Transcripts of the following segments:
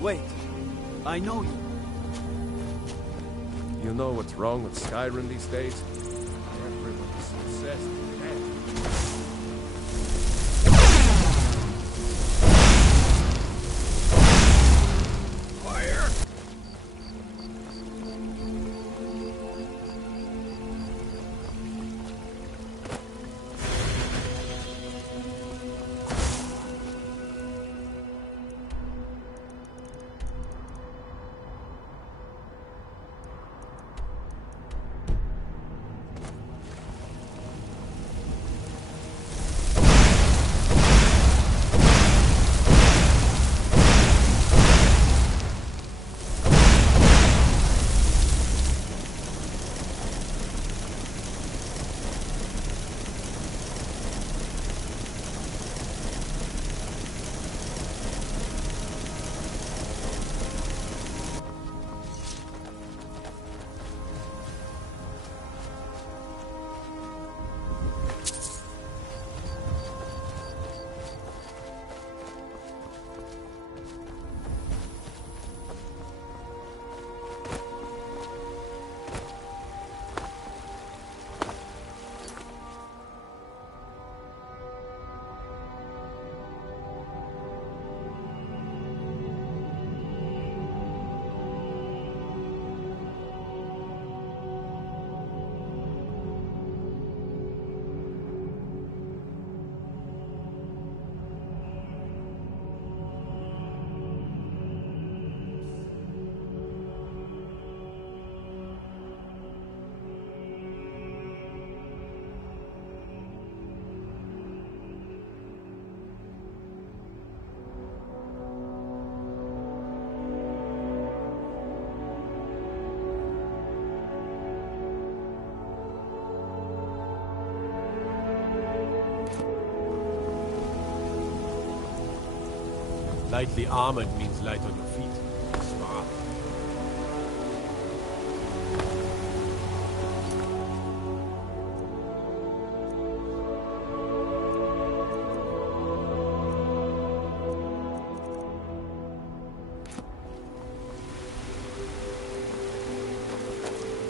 Wait. I know you. You know what's wrong with Skyrim these days? Everyone's obsessed with death. Fire! Lightly armored means light on your feet. Smart.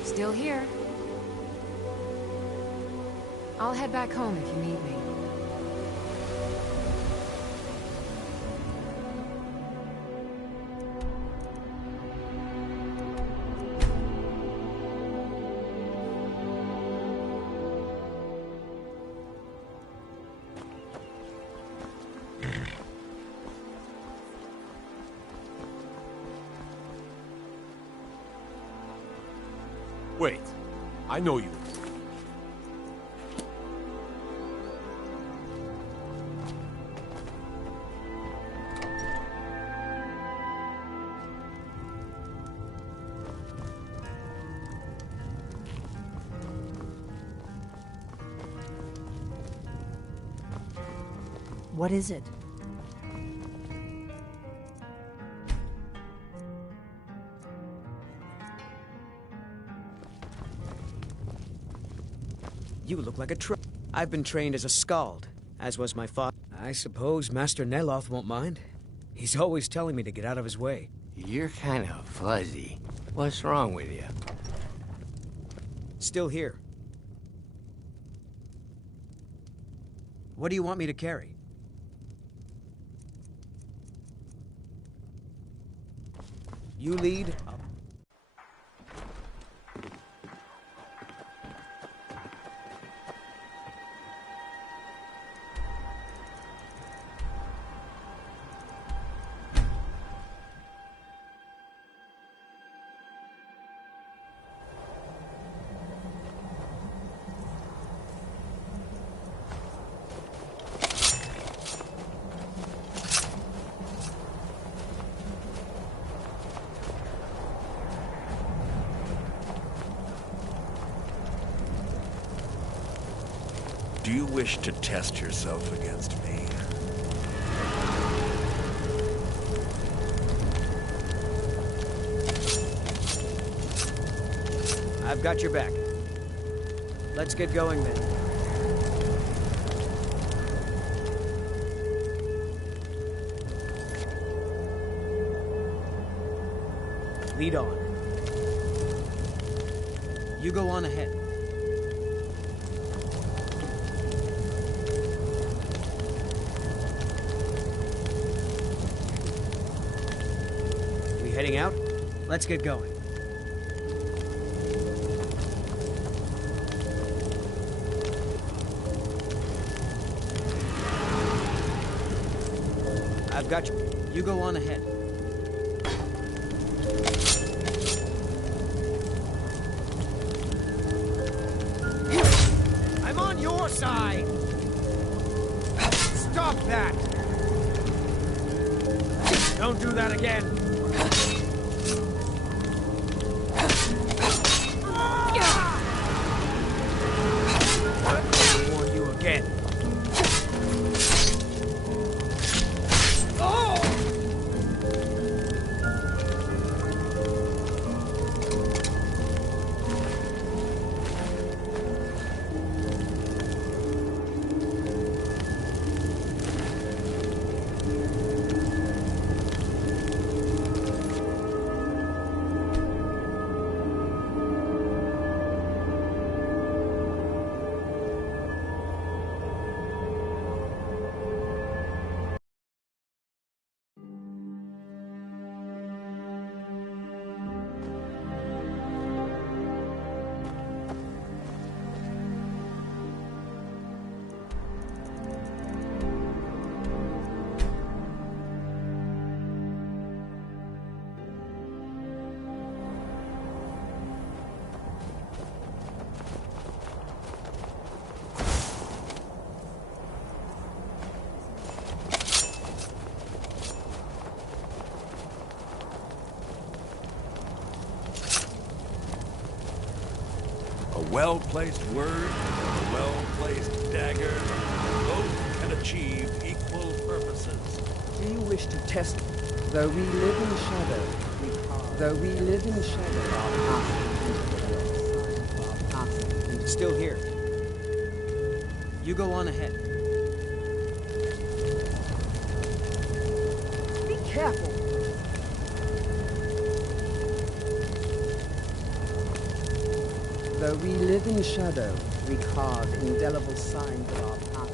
Still here. I'll head back home if you need me. Wait, I know you. What is it? You look like a I've been trained as a skald, as was my father. I suppose Master Neloth won't mind. He's always telling me to get out of his way. You're kind of fuzzy. What's wrong with you? Still here. What do you want me to carry? You lead. Do you wish to test yourself against me? I've got your back. Let's get going then. Lead on. You go on ahead. We heading out? Let's get going. I've got you. You go on ahead. I'm on your side! Stop that! Don't do that again! I warn you again. A well-placed word, a well-placed dagger, both can achieve equal purposes. Do you wish to test? Though we live in shadow, though we live in shadow, our path. Still here. You go on ahead. Be careful. Though we live in shadow, we carve indelible signs of our path.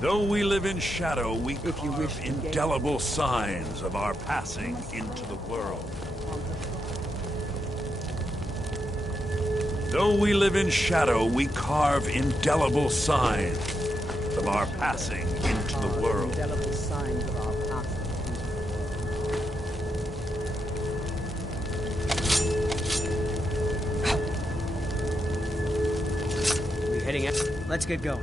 Though we live in shadow, we If you wish carve to indelible signs of our passing into the world. Though we live in shadow, we carve indelible signs of our passing into the world. Indelible signs of our path. We heading out? Let's get going.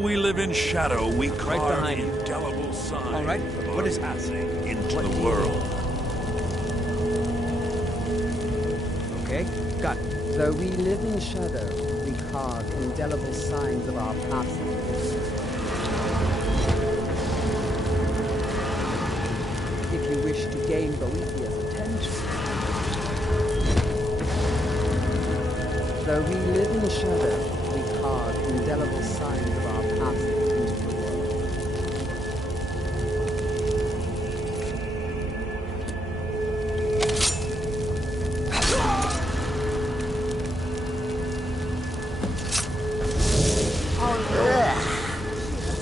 We live in shadow, we carve behind you. indelible signs All right, of what our is it? passing into the world. Okay, got it. Though we live in shadow, we carve indelible signs of our passing. If you wish to gain Boethiah's attention. Though we live in shadow, we carve indelible signs of our passing into the world.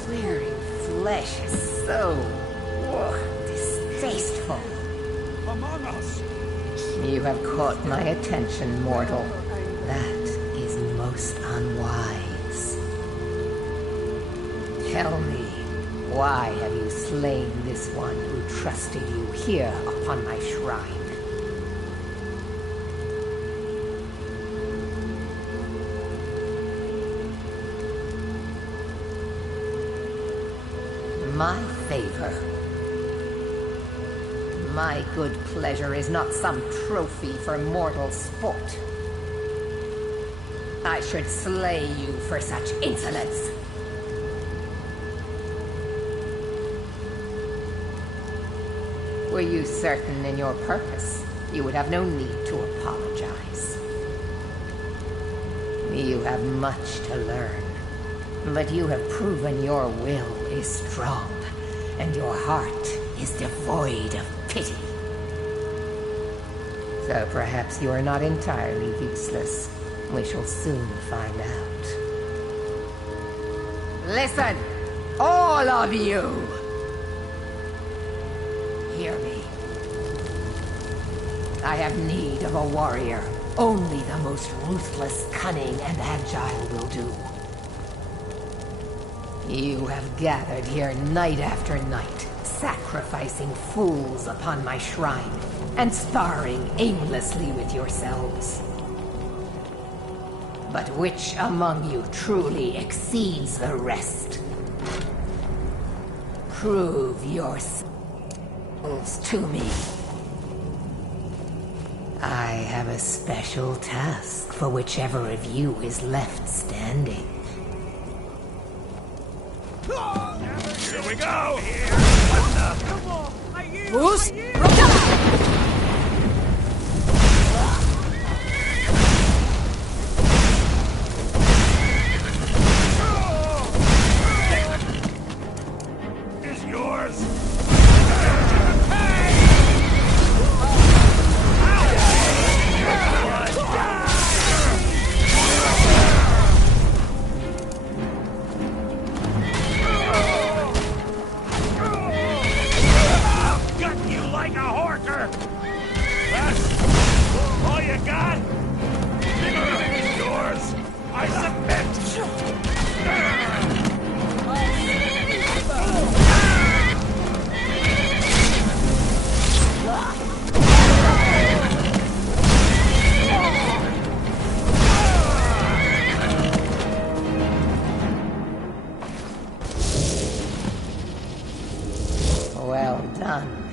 Wearing flesh is so distasteful. Among us! You have caught my attention, mortal. That is most unwise. Tell me, why have you slain this one who trusted you here upon my shrine? My favor. My good pleasure is not some trophy for mortal sport. I should slay you for such insolence. Were you certain in your purpose, you would have no need to apologize. You have much to learn, but you have proven your will is strong, and your heart is devoid of pity. So perhaps you are not entirely useless. We shall soon find out. Listen, all of you! Hear me. I have need of a warrior. Only the most ruthless, cunning, and agile will do. You have gathered here night after night, sacrificing fools upon my shrine, and sparring aimlessly with yourselves. But which among you truly exceeds the rest? Prove yourselves to me. I have a special task for whichever of you is left standing. Here we go! Bruce? Is yours! Well done.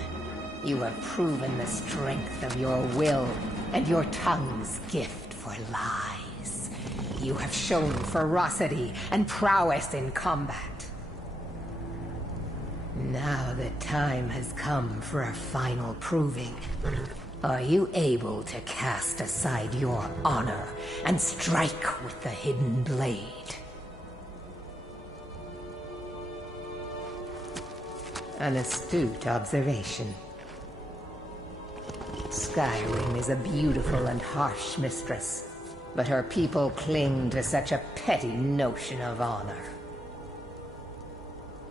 You have proven the strength of your will and your tongue's gift for lies. You have shown ferocity and prowess in combat. Now the time has come for a final proving. Are you able to cast aside your honor and strike with the hidden blade? An astute observation. Skyrim is a beautiful and harsh mistress, but her people cling to such a petty notion of honor.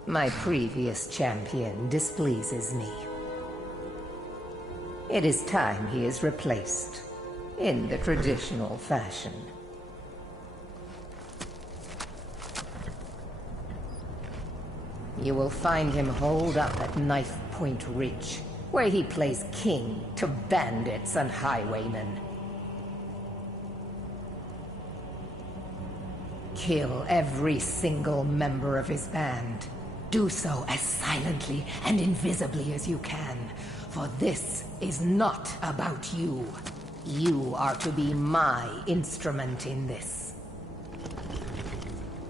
My previous champion displeases me. It is time he is replaced, in the traditional fashion. You will find him holed up at Knife Point Ridge, where he plays king to bandits and highwaymen. Kill every single member of his band. Do so as silently and invisibly as you can, for this is not about you. You are to be my instrument in this.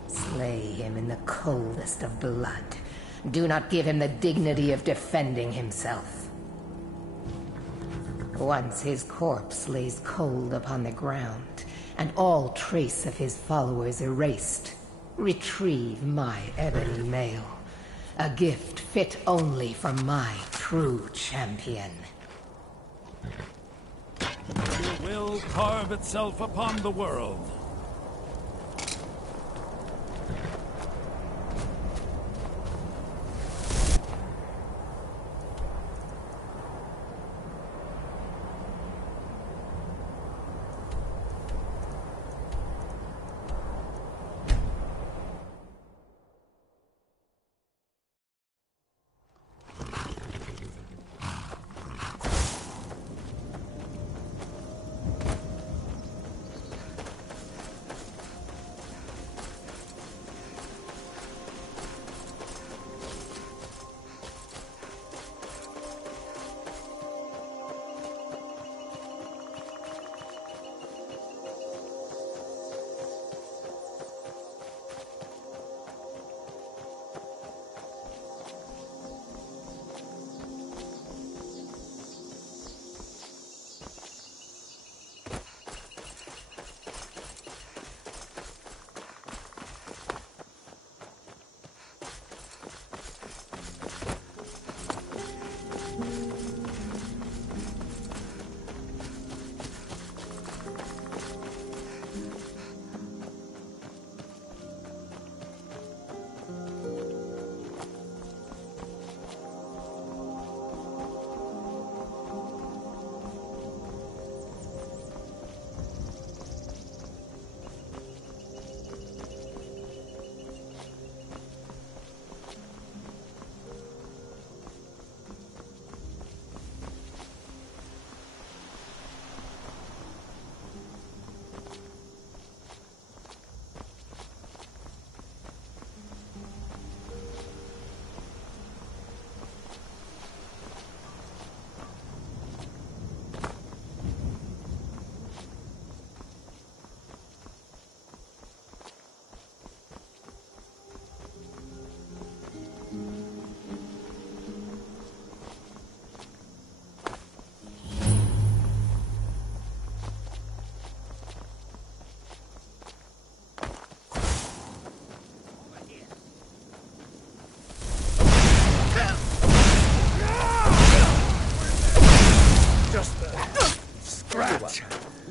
Slay him in the coldest of blood. Do not give him the dignity of defending himself. Once his corpse lays cold upon the ground, and all trace of his followers erased, retrieve my ebony mail, a gift fit only for my true champion. Your will carve itself upon the world.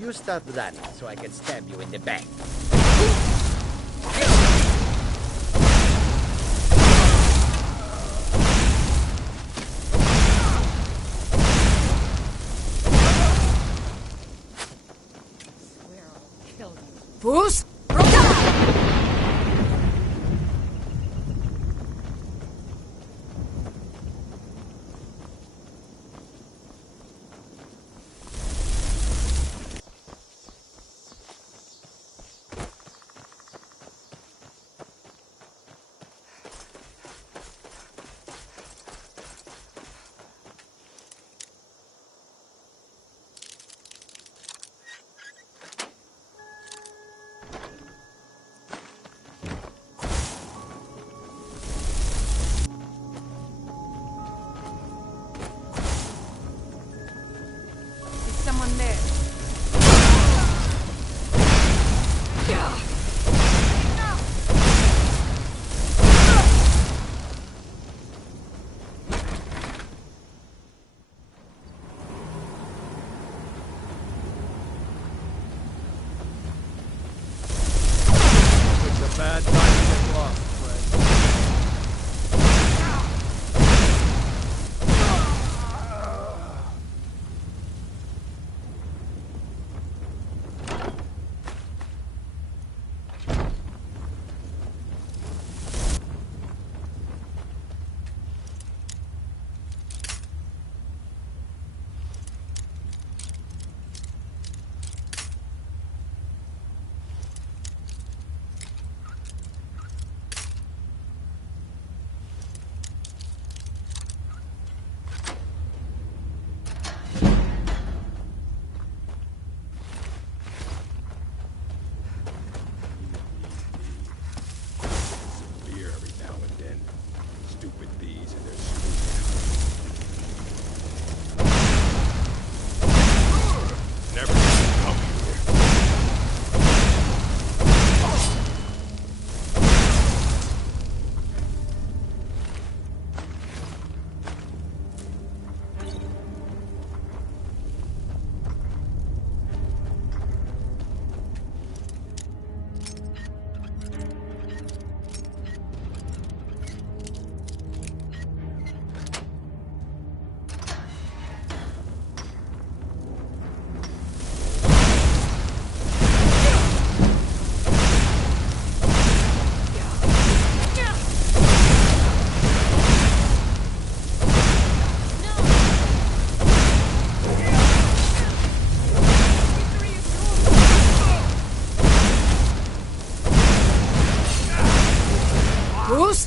You start running so I can stab you in the back. Bruce? Someone there. It's a bad time to get lost, friend. Beer every now and then. Stupid bees and their stupid. Never come here. Bruce?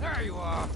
There you are!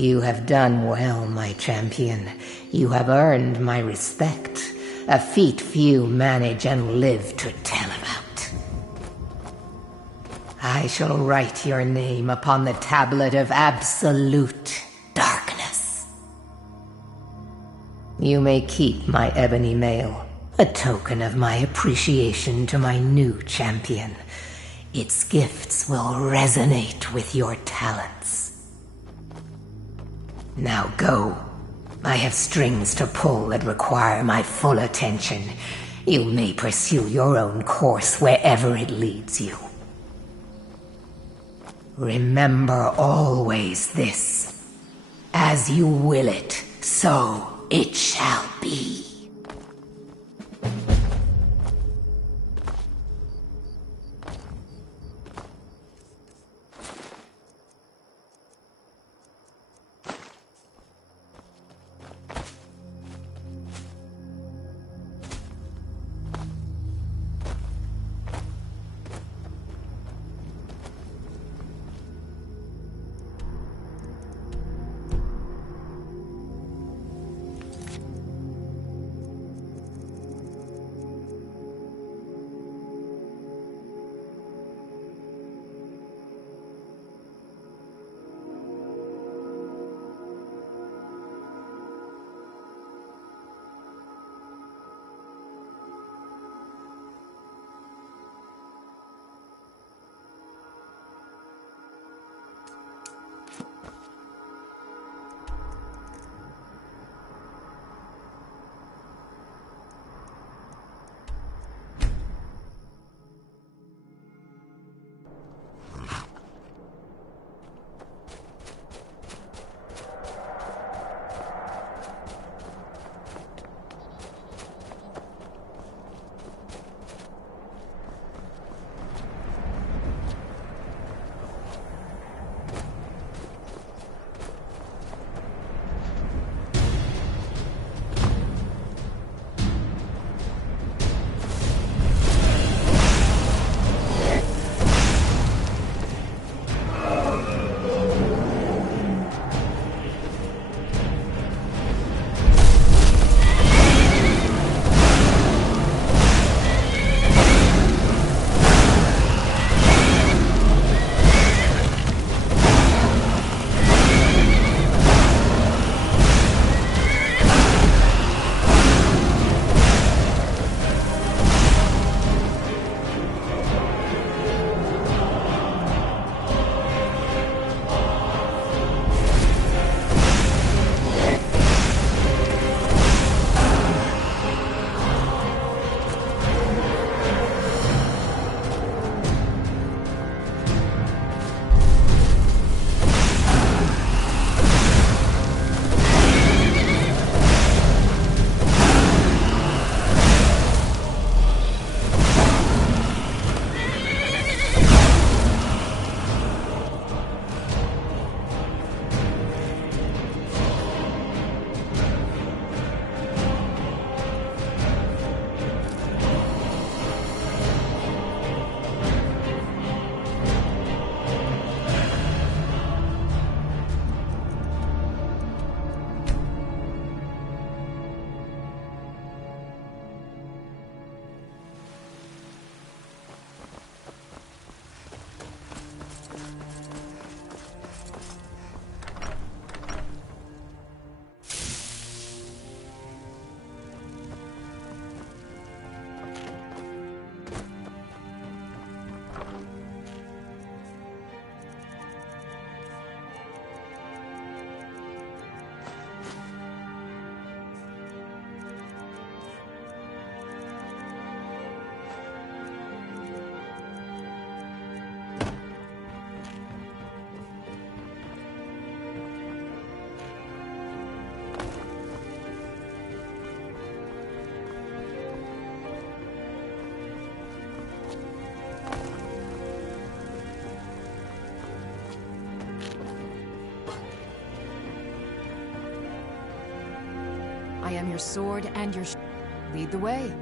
You have done well, my champion. You have earned my respect, a feat few manage and live to tell about. I shall write your name upon the tablet of absolute darkness. You may keep my ebony mail, a token of my appreciation to my new champion. Its gifts will resonate with your talents. Now go. I have strings to pull that require my full attention. You may pursue your own course wherever it leads you. Remember always this. As you will it, so it shall be. I am your sword and your lead the way.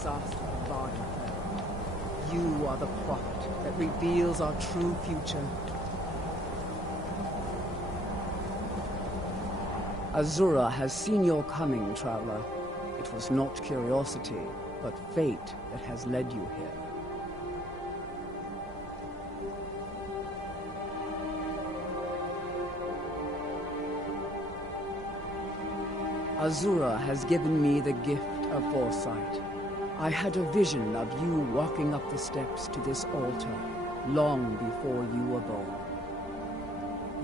disaster of Vardafell. You are the prophet that reveals our true future. Azura has seen your coming, traveler. It was not curiosity, but fate that has led you here. Azura has given me the gift of foresight. I had a vision of you walking up the steps to this altar long before you were born.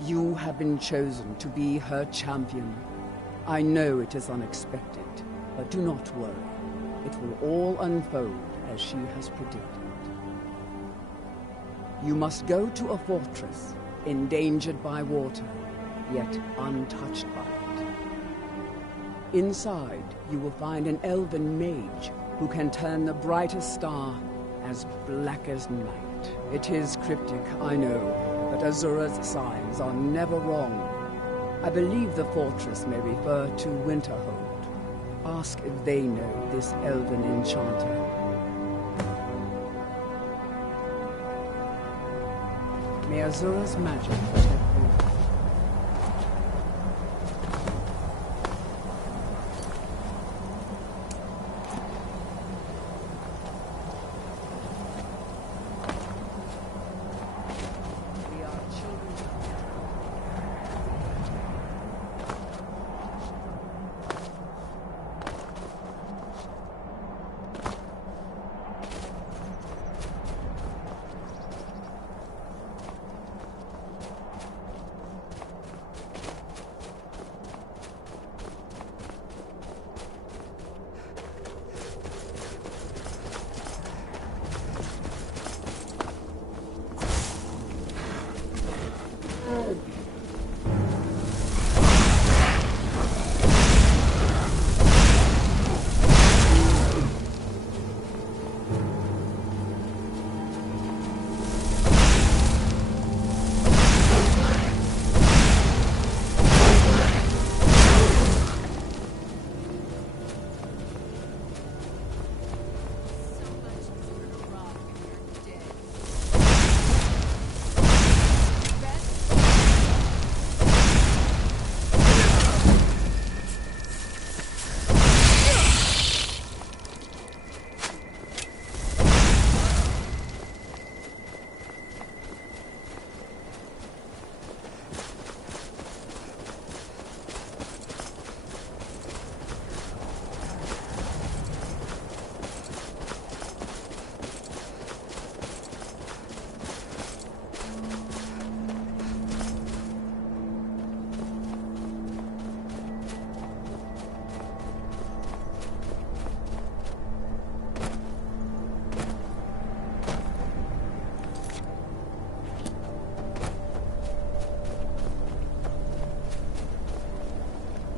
You have been chosen to be her champion. I know it is unexpected, but do not worry. It will all unfold as she has predicted. You must go to a fortress, endangered by water, yet untouched by it. Inside, you will find an elven mage who can turn the brightest star as black as night. It is cryptic, I know, but Azura's signs are never wrong. I believe the fortress may refer to Winterhold. Ask if they know this elven enchanter. May Azura's magic protect you.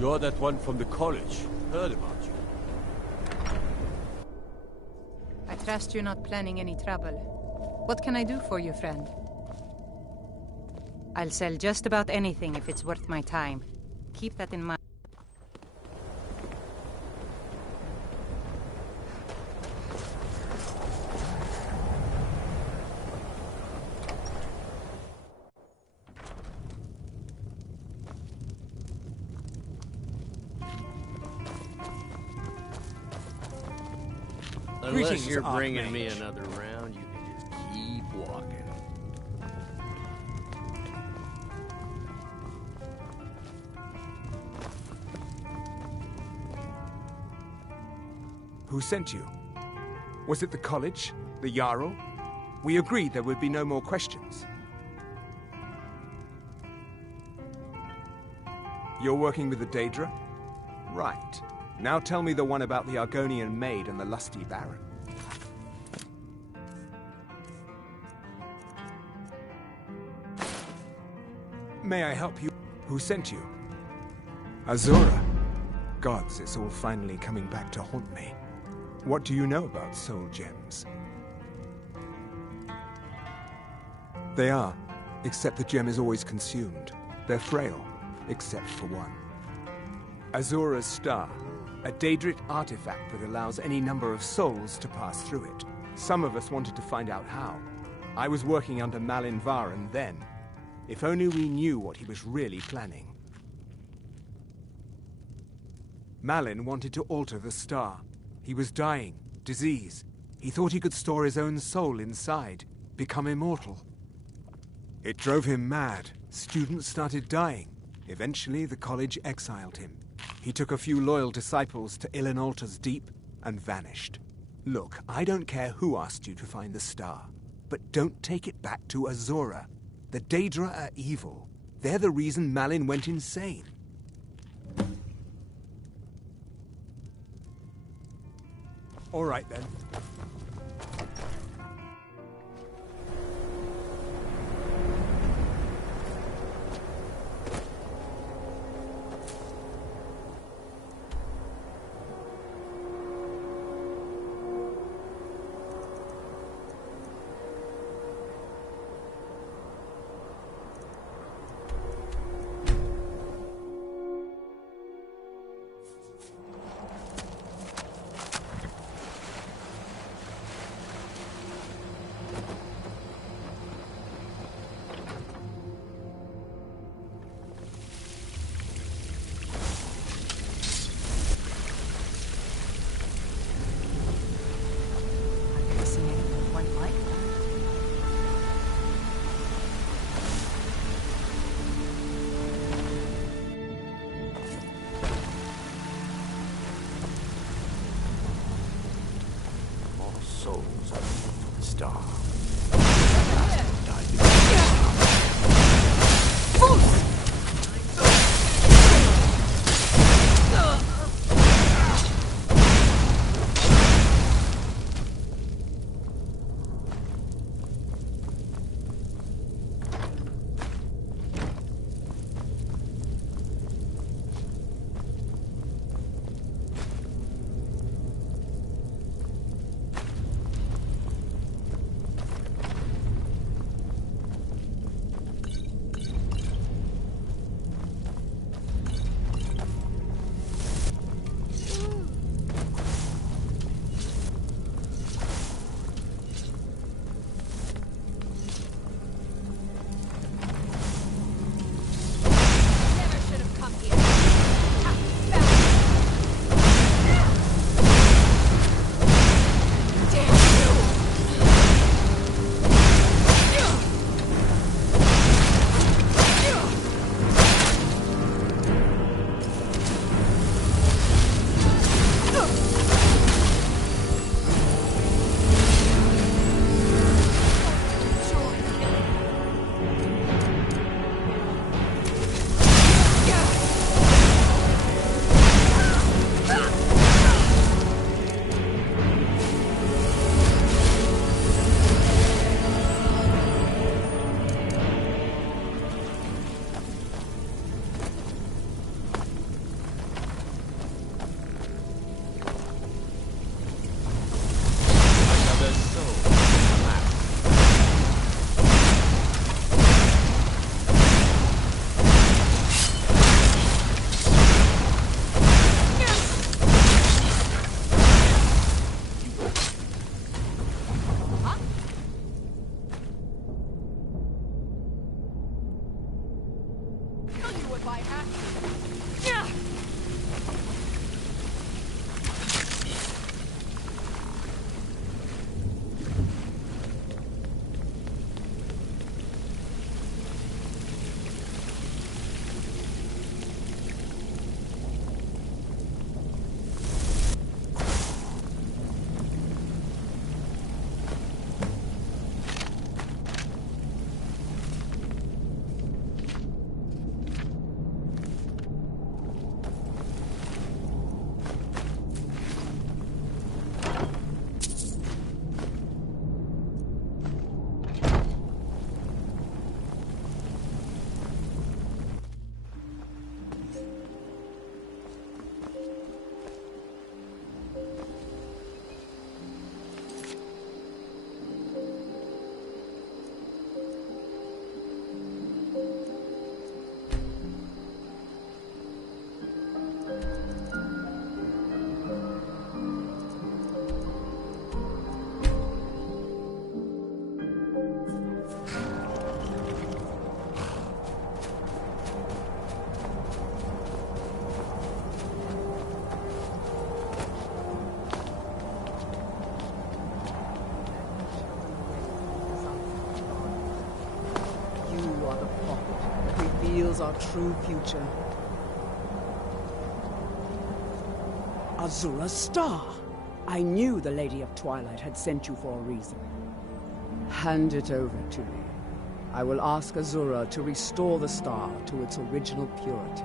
You're that one from the college. Heard about you. I trust you're not planning any trouble. What can I do for you, friend? I'll sell just about anything if it's worth my time. Keep that in mind. Unless you're bringing me another round, you can just keep walking. Who sent you? Was it the college? The Jarl? We agreed there would be no more questions. You're working with the Daedra? Right. Now tell me the one about the Argonian maid and the lusty baron. May I help you? Who sent you? Azura. Gods, it's all finally coming back to haunt me. What do you know about soul gems? They are, except the gem is always consumed. They're frail, except for one. Azura's star. A Daedric artifact that allows any number of souls to pass through it. Some of us wanted to find out how. I was working under Malin Varen then. If only we knew what he was really planning. Malin wanted to alter the star. He was dying, disease. He thought he could store his own soul inside, become immortal. It drove him mad. Students started dying. Eventually, the college exiled him. He took a few loyal disciples to Ilin Altar's Deep and vanished. Look, I don't care who asked you to find the star, but don't take it back to Azora. The Daedra are evil. They're the reason Malin went insane. All right, then. was our true future. Azura's star! I knew the Lady of Twilight had sent you for a reason. Hand it over to me. I will ask Azura to restore the star to its original purity.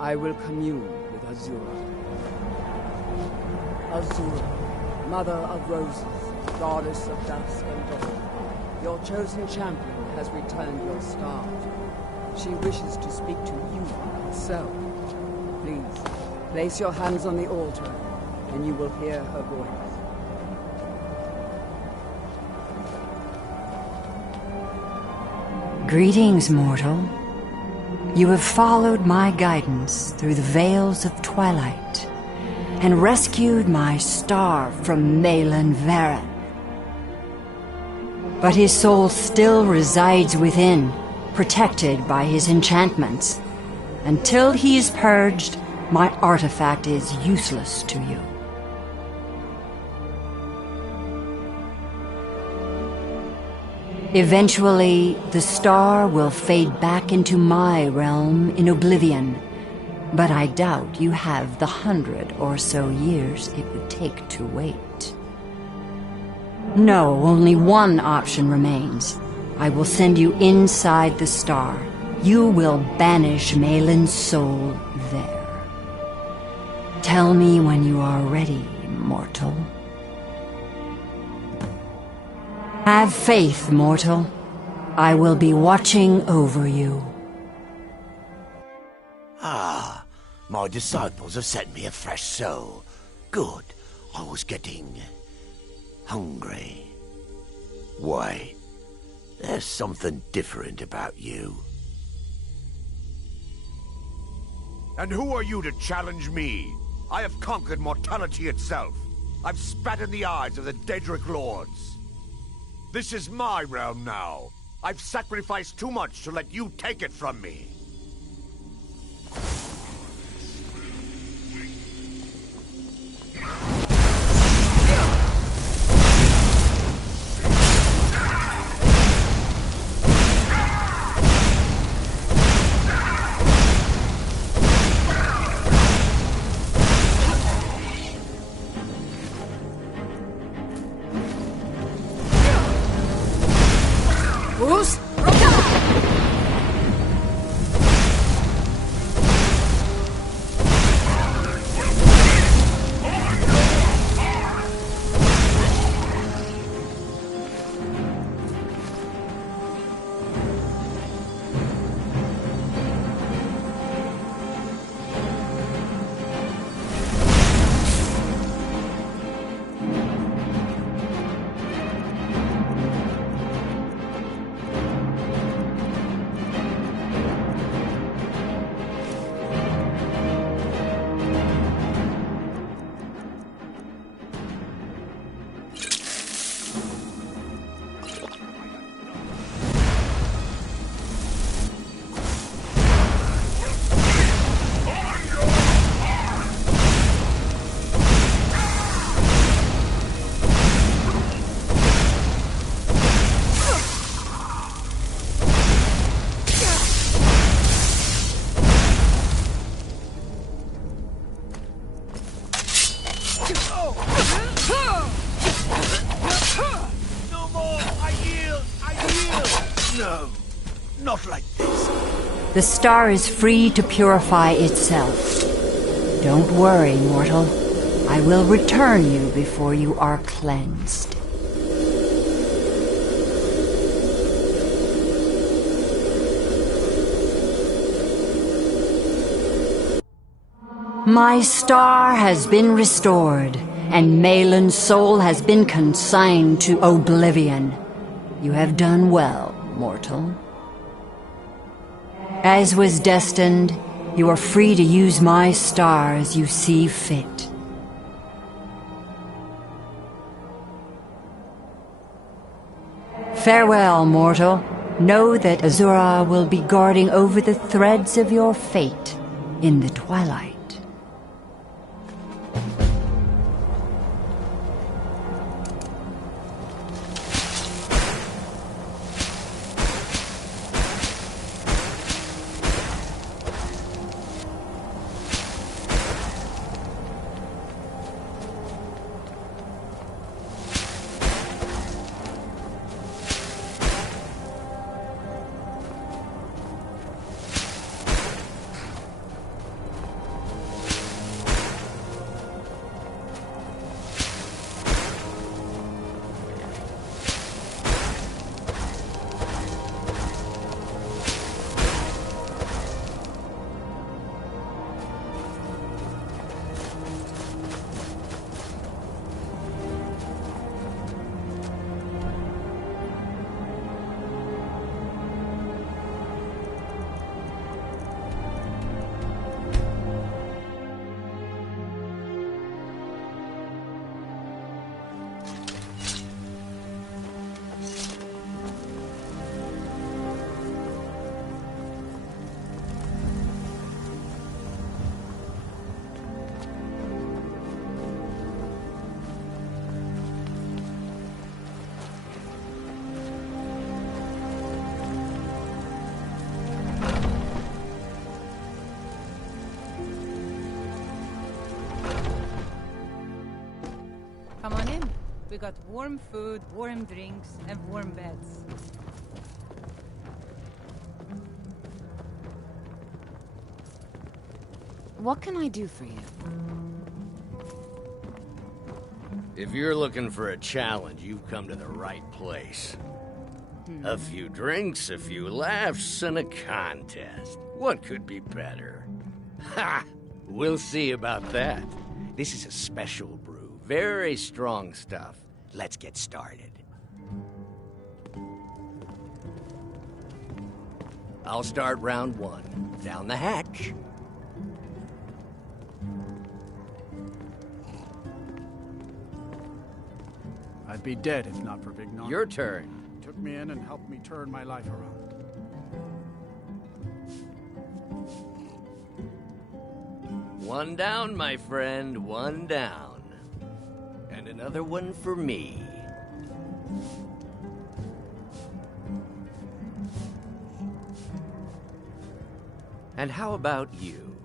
I will commune with Azura. Azura, Mother of Roses, Goddess of Dusk and Dawn, your chosen champion has returned your star. She wishes to speak to you herself. Please, place your hands on the altar, and you will hear her voice. Greetings, mortal. You have followed my guidance through the veils of twilight and rescued my star from Malyn Varen. But his soul still resides within, protected by his enchantments. Until he is purged, my artifact is useless to you. Eventually, the star will fade back into my realm in oblivion, but I doubt you have the 100 or so years it would take to wait. No, only one option remains. I will send you inside the star. You will banish Malyn's soul there. Tell me when you are ready, mortal. Have faith, mortal. I will be watching over you. Ah, my disciples have sent me a fresh soul. Good. I was getting hungry. Wait, there's something different about you. And who are you to challenge me? I have conquered mortality itself. I've spat in the eyes of the Daedric Lords. This is my realm now. I've sacrificed too much to let you take it from me. The star is free to purify itself. Don't worry, mortal. I will return you before you are cleansed. My star has been restored, and Malyn's soul has been consigned to oblivion. You have done well, mortal. As was destined, you are free to use my star as you see fit. Farewell, mortal. Know that Azura will be guarding over the threads of your fate in the twilight. We got warm food, warm drinks, and warm beds. What can I do for you? If you're looking for a challenge, you've come to the right place. A few drinks, a few laughs, and a contest. What could be better? Ha! We'll see about that. This is a special brew. Very strong stuff. Let's get started. I'll start round one. Down the hatch. I'd be dead if not for Vignon. Your turn. He took me in and helped me turn my life around. One down, my friend, one down. And another one for me. And how about you?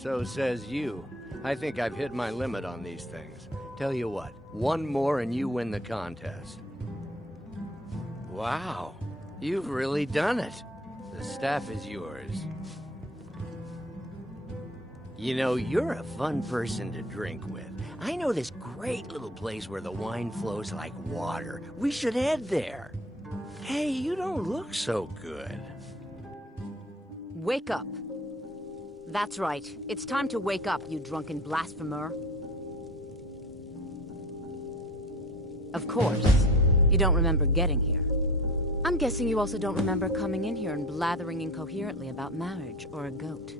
So says you. I think I've hit my limit on these things. Tell you what, one more and you win the contest. Wow, you've really done it. The staff is yours. You know, you're a fun person to drink with. I know this great little place where the wine flows like water. We should head there. Hey, you don't look so good. Wake up. That's right. It's time to wake up, you drunken blasphemer. Of course, you don't remember getting here. I'm guessing you also don't remember coming in here and blathering incoherently about marriage or a goat.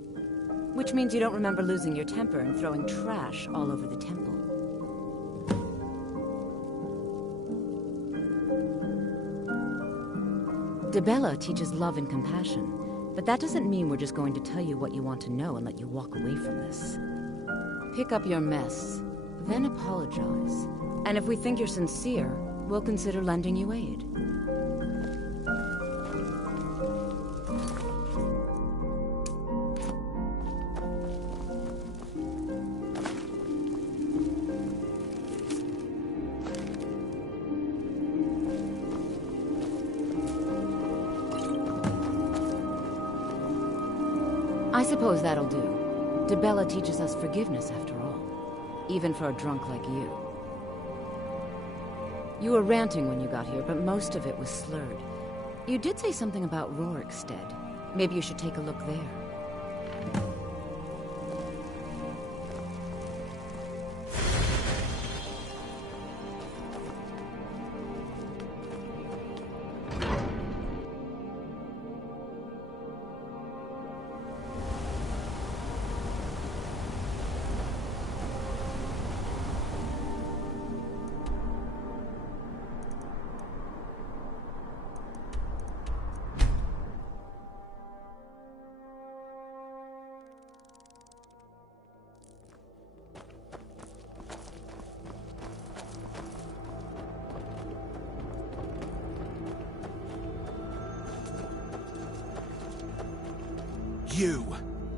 Which means you don't remember losing your temper and throwing trash all over the temple. Dibella teaches love and compassion, but that doesn't mean we're just going to tell you what you want to know and let you walk away from this. Pick up your mess, then apologize. And if we think you're sincere, we'll consider lending you aid. I suppose that'll do. Dibella teaches us forgiveness, after all. Even for a drunk like you. You were ranting when you got here, but most of it was slurred. You did say something about Rorikstead. Maybe you should take a look there.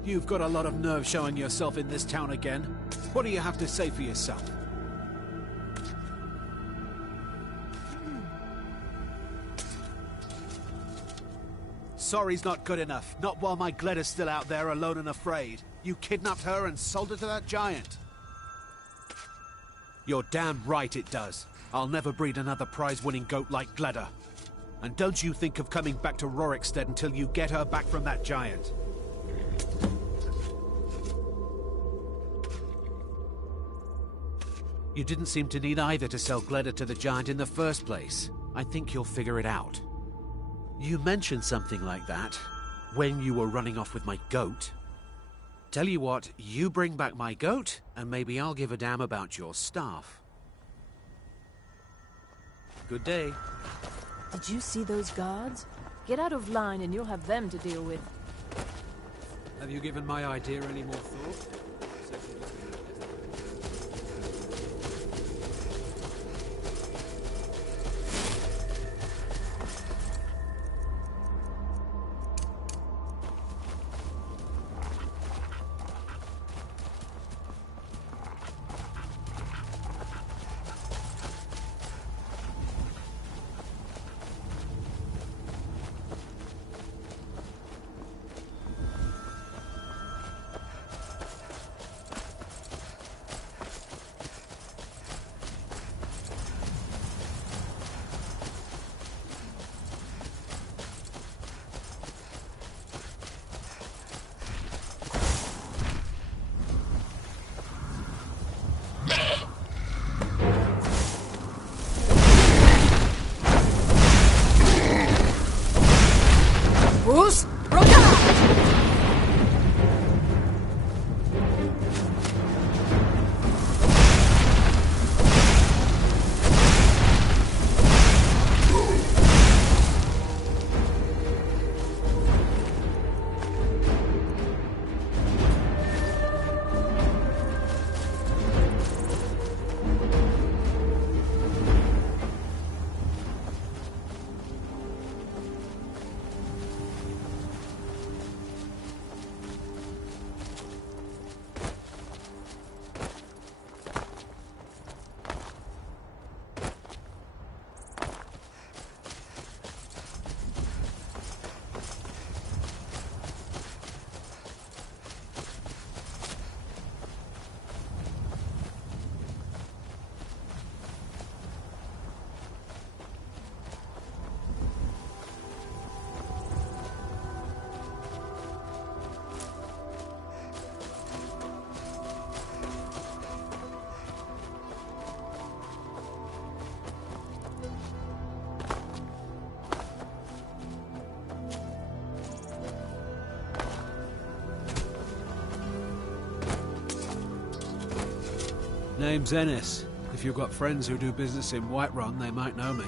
You've got a lot of nerve showing yourself in this town again. What do you have to say for yourself? Sorry's not good enough. Not while my Gleda's still out there alone and afraid. You kidnapped her and sold her to that giant. You're damn right it does. I'll never breed another prize-winning goat like Gleda. And don't you think of coming back to Rorikstead until you get her back from that giant. You didn't seem to need either to sell Gleda to the giant in the first place. I think you'll figure it out. You mentioned something like that when you were running off with my goat. Tell you what, you bring back my goat, and maybe I'll give a damn about your staff. Good day. Did you see those guards? Get out of line and you'll have them to deal with. Have you given my idea any more thought? Name's Ennis. If you've got friends who do business in Whiterun, they might know me.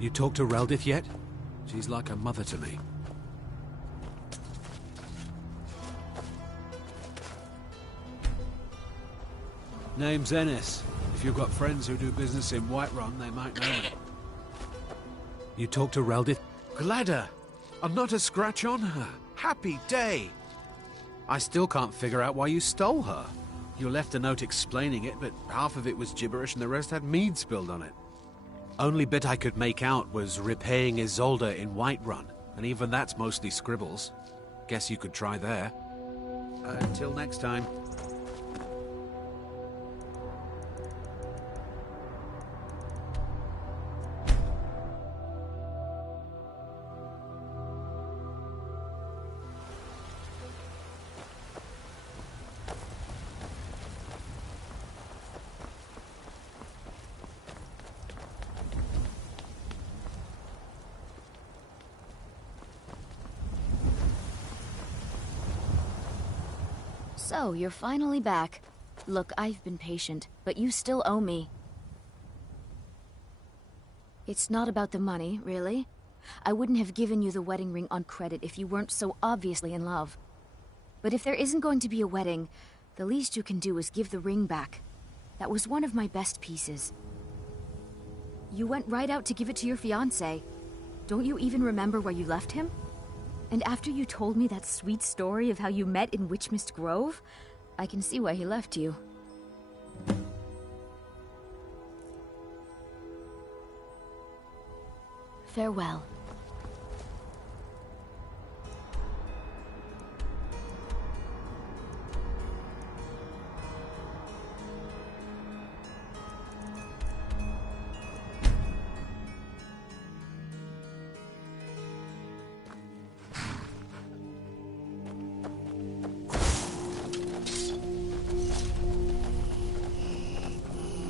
You talked to Reldith yet? She's like a mother to me. Name's Ennis. If you've got friends who do business in Whiterun, they might know me. You talked to Reldith? Gladder! And not a scratch on her. Happy day! I still can't figure out why you stole her. You left a note explaining it, but half of it was gibberish and the rest had mead spilled on it. Only bit I could make out was repaying Isolde in Whiterun, and even that's mostly scribbles. Guess you could try there. Until next time. So, you're finally back. Look, I've been patient, but you still owe me. It's not about the money, really. I wouldn't have given you the wedding ring on credit if you weren't so obviously in love. But if there isn't going to be a wedding, the least you can do is give the ring back. That was one of my best pieces. You went right out to give it to your fiancé. Don't you even remember where you left him? And after you told me that sweet story of how you met in Witchmist Grove, I can see why he left you. Farewell.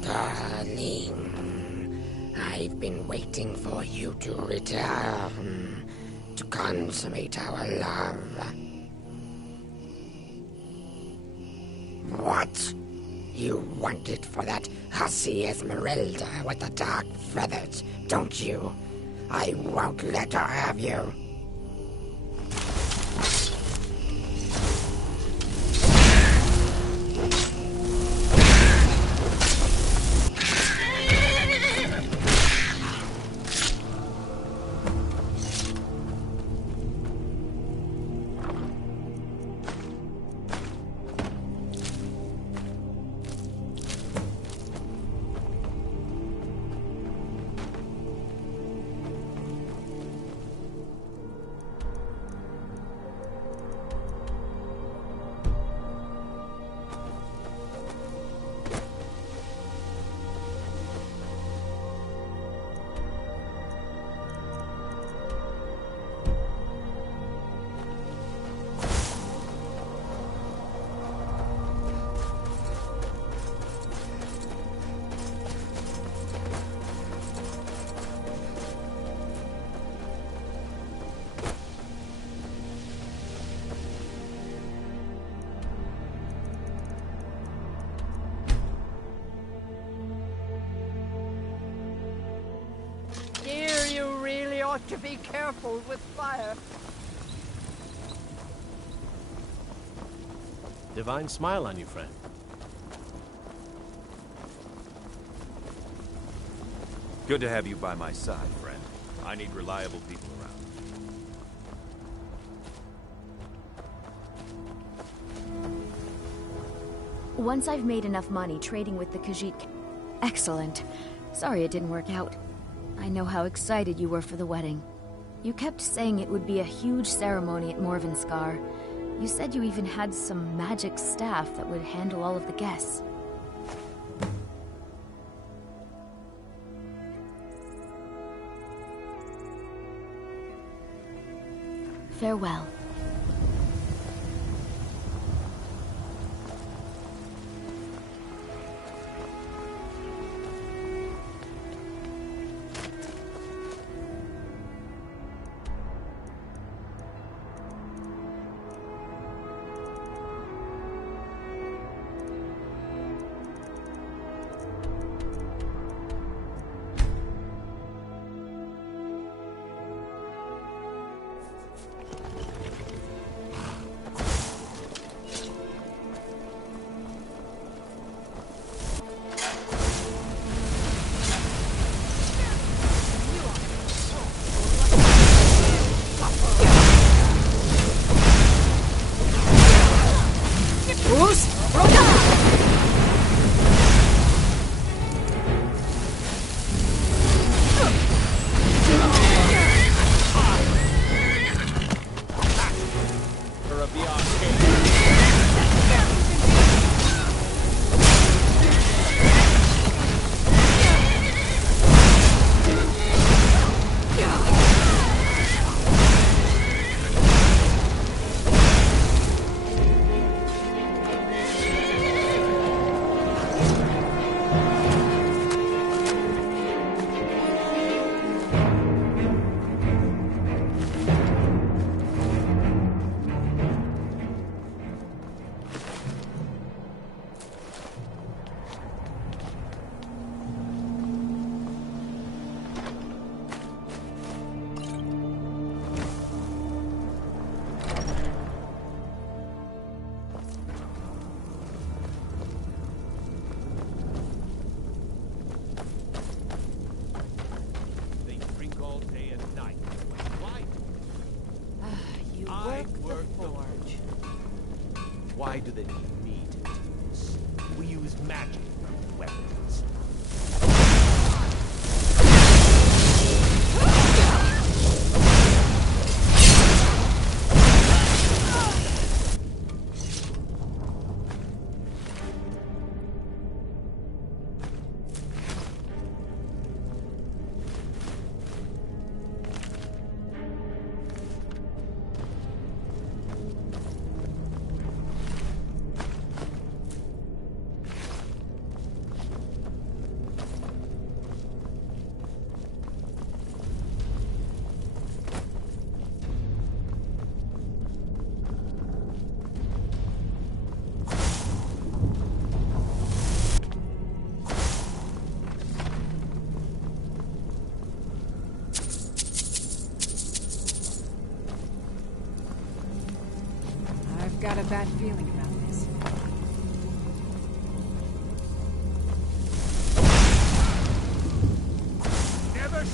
Darling, I've been waiting for you to return, to consummate our love. What? You want it for that hussy Esmeralda with the dark feathers, don't you? I won't let her have you. to be careful with fire. Divine smile on you, friend. Good to have you by my side, friend. I need reliable people around. Once I've made enough money trading with the Khajiit... Excellent. Sorry it didn't work out. I know how excited you were for the wedding. You kept saying it would be a huge ceremony at Morvenskar. You said you even had some magic staff that would handle all of the guests. Farewell. Why do they need me to do this? We use magic, not weapons. I've got a bad feeling about this. Never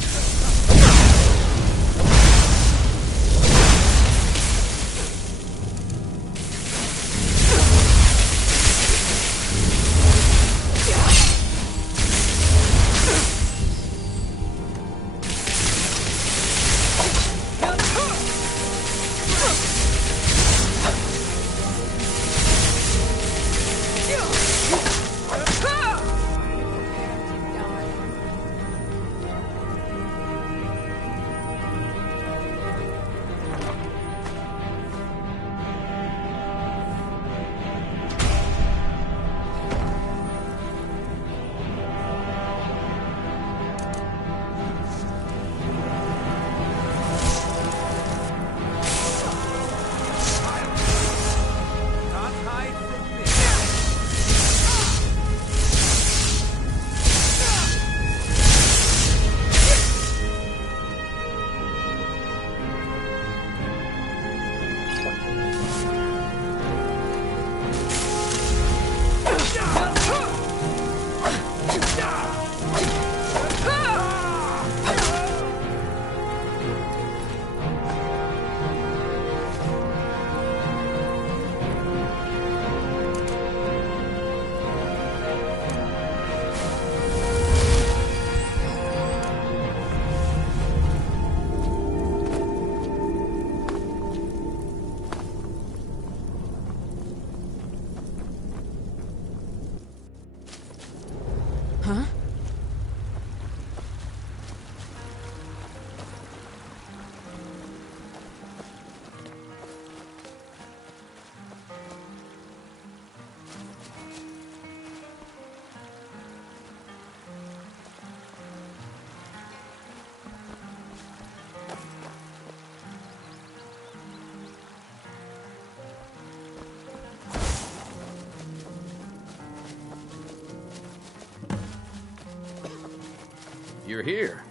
you're here.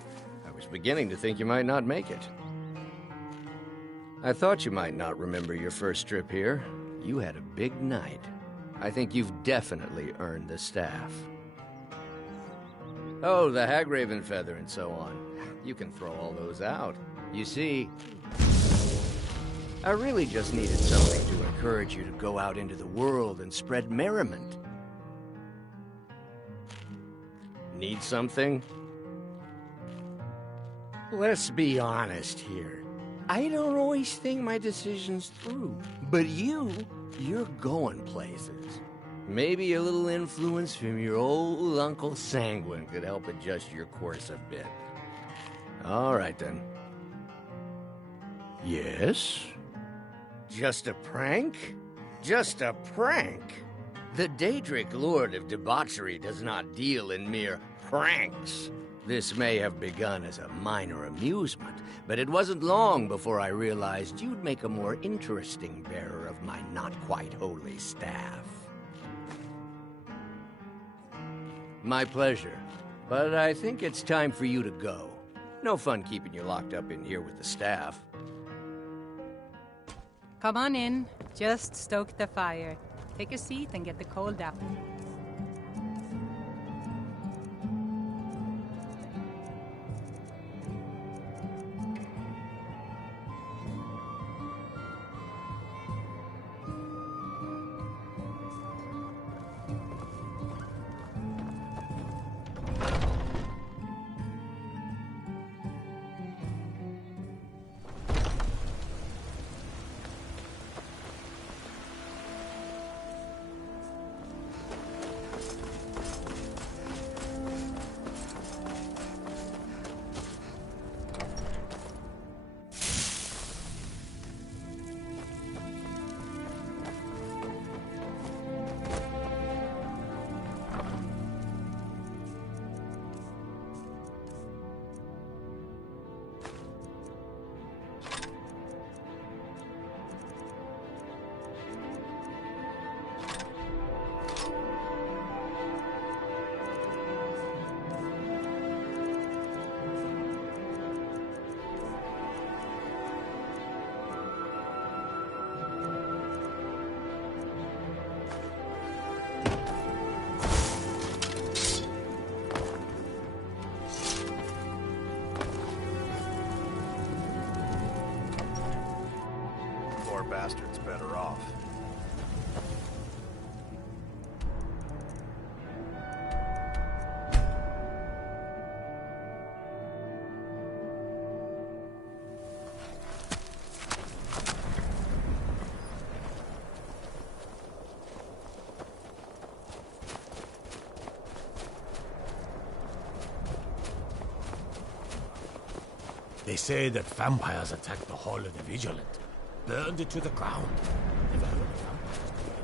I was beginning to think you might not make it. I thought you might not remember your first trip here. You had a big night. I think you've definitely earned the staff. Oh, the Hagraven feather and so on. You can throw all those out. You see, I really just needed something to encourage you to go out into the world and spread merriment. Need something? Let's be honest here. I don't always think my decisions through. But you're going places. Maybe a little influence from your old Uncle Sanguine could help adjust your course a bit. All right, then. Yes? Just a prank? Just a prank? The Daedric Lord of Debauchery does not deal in mere pranks. This may have begun as a minor amusement, but it wasn't long before I realized you'd make a more interesting bearer of my not-quite-holy staff. My pleasure, but I think it's time for you to go. No fun keeping you locked up in here with the staff. Come on in. Just stoke the fire. Take a seat and get the cold apple. Bastard's better off. They say that vampires attacked the Hall of the Vigilant. Burned it to the ground. Never heard of vampires doing it.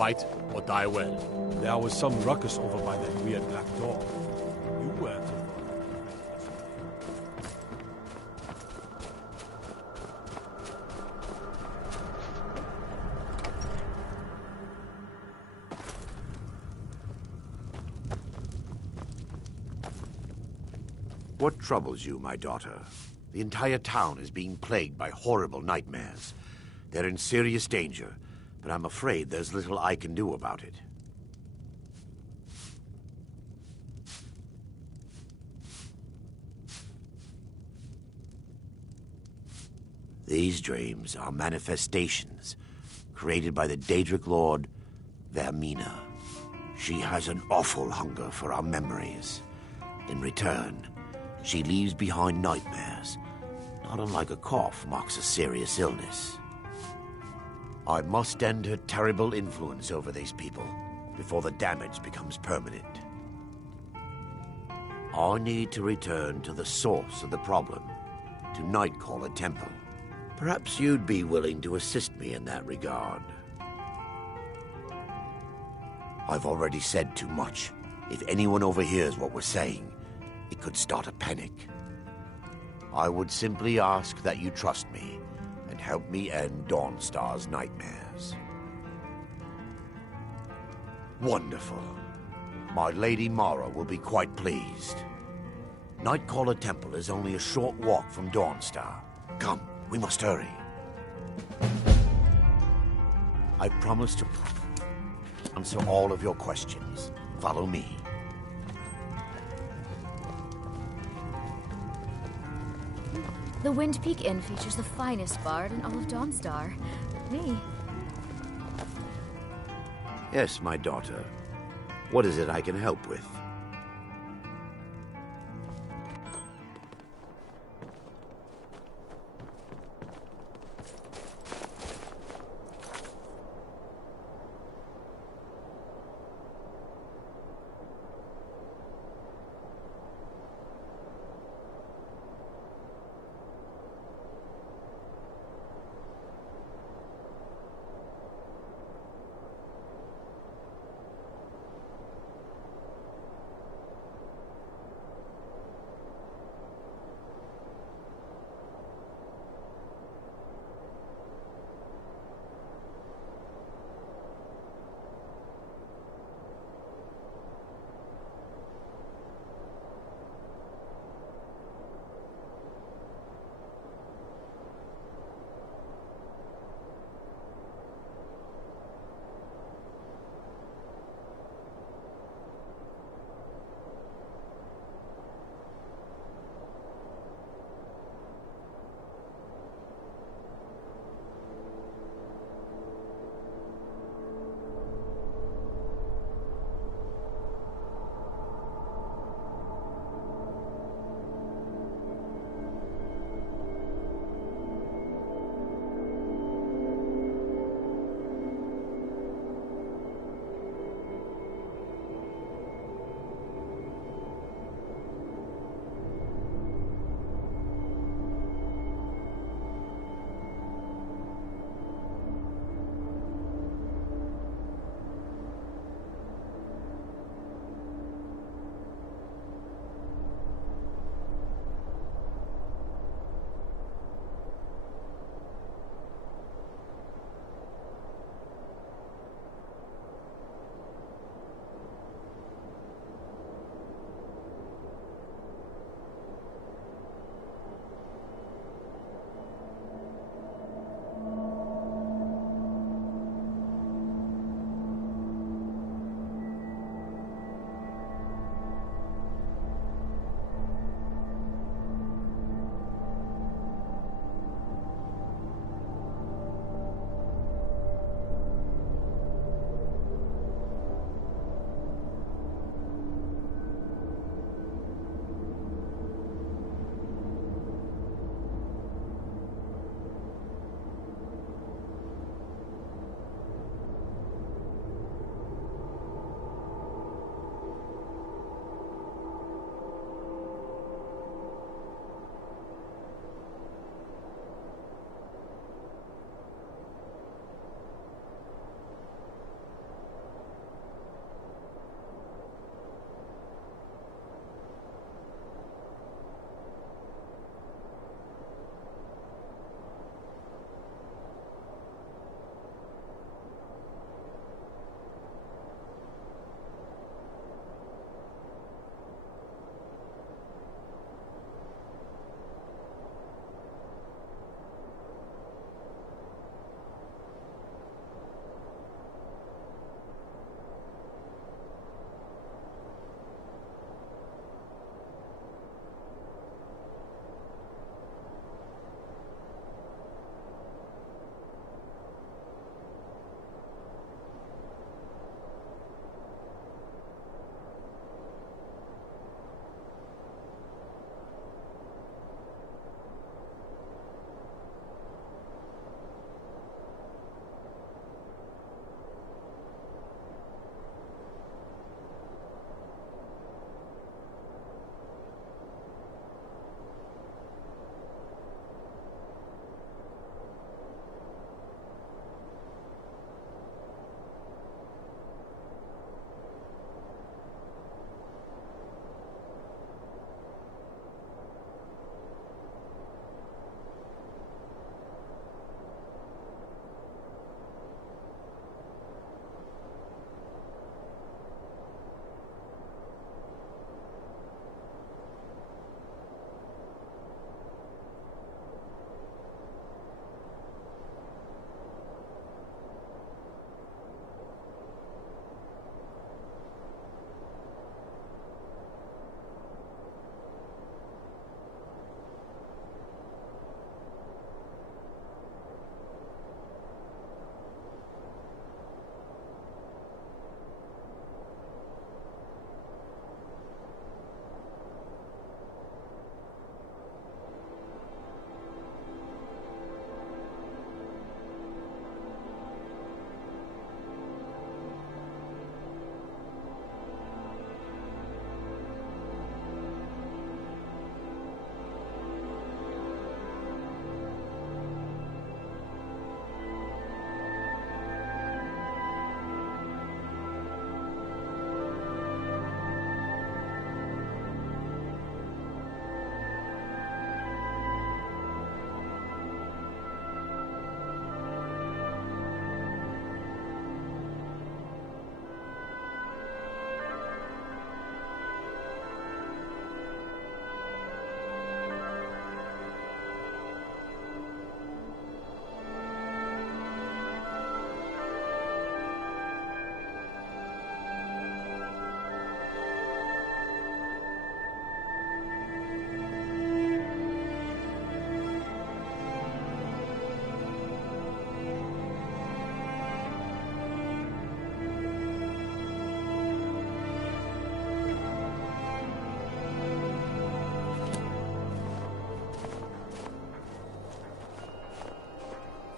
Fight or die well. There was some ruckus over by that weird black door. You weren't involved. What troubles you, my daughter? The entire town is being plagued by horrible nightmares. They're in serious danger, but I'm afraid there's little I can do about it. These dreams are manifestations created by the Daedric Lord, Vermina. She has an awful hunger for our memories. In return, she leaves behind nightmares, not unlike a cough marks a serious illness. I must end her terrible influence over these people before the damage becomes permanent. I need to return to the source of the problem, to Nightcaller Temple. Perhaps you'd be willing to assist me in that regard. I've already said too much. If anyone overhears what we're saying, it could start a panic. I would simply ask that you trust me and help me end Dawnstar's nightmares. Wonderful. My Lady Mara will be quite pleased. Nightcaller Temple is only a short walk from Dawnstar. Come, we must hurry. I promise to answer all of your questions. Follow me. The Wind Peak Inn features the finest bard in all of Dawnstar. Me. Yes, my daughter. What is it I can help with?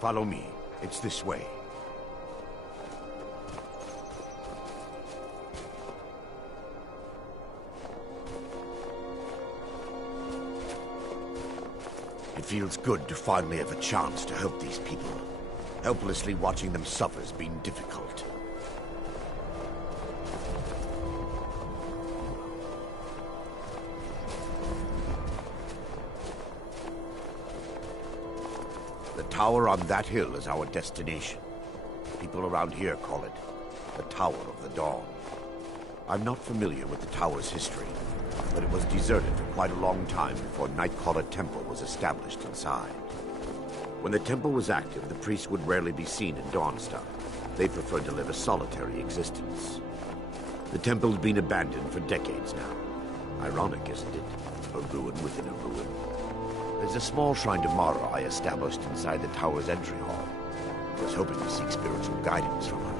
Follow me. It's this way. It feels good to finally have a chance to help these people. Helplessly watching them suffer has been difficult. The tower on that hill is our destination. People around here call it the Tower of the Dawn. I'm not familiar with the tower's history, but it was deserted for quite a long time before Nightcaller Temple was established inside. When the temple was active, the priests would rarely be seen in Dawnstar. They preferred to live a solitary existence. The temple's been abandoned for decades now. Ironic, isn't it? A ruin within a ruin. There's a small shrine to Mara I established inside the tower's entry hall. I was hoping to seek spiritual guidance from her.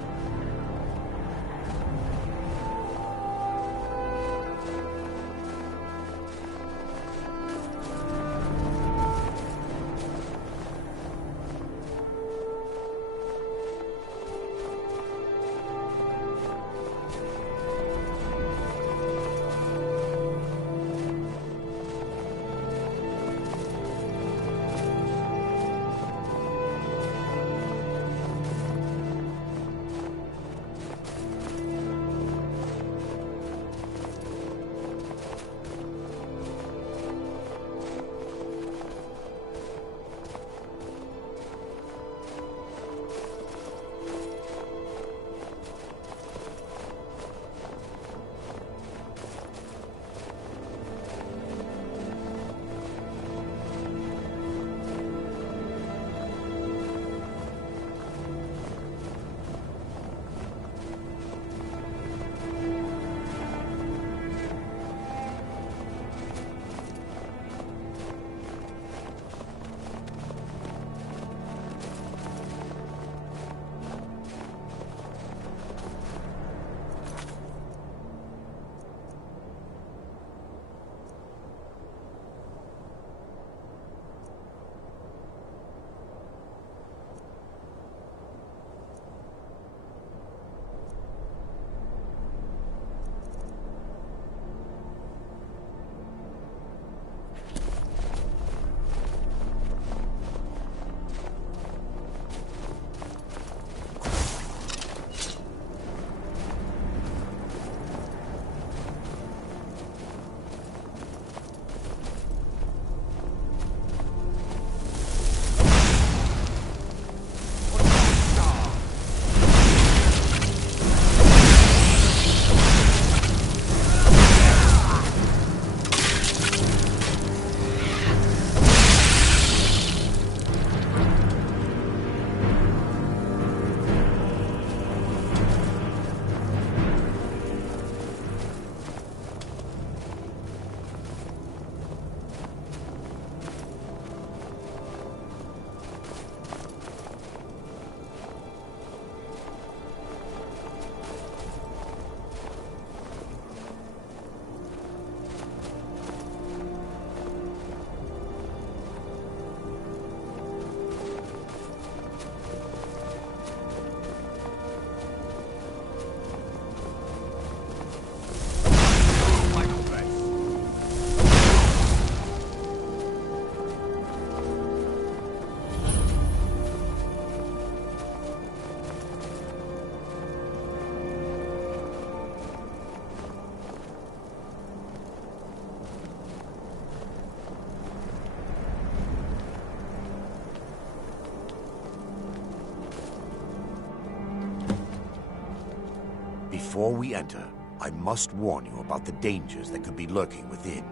Before we enter, I must warn you about the dangers that could be lurking within.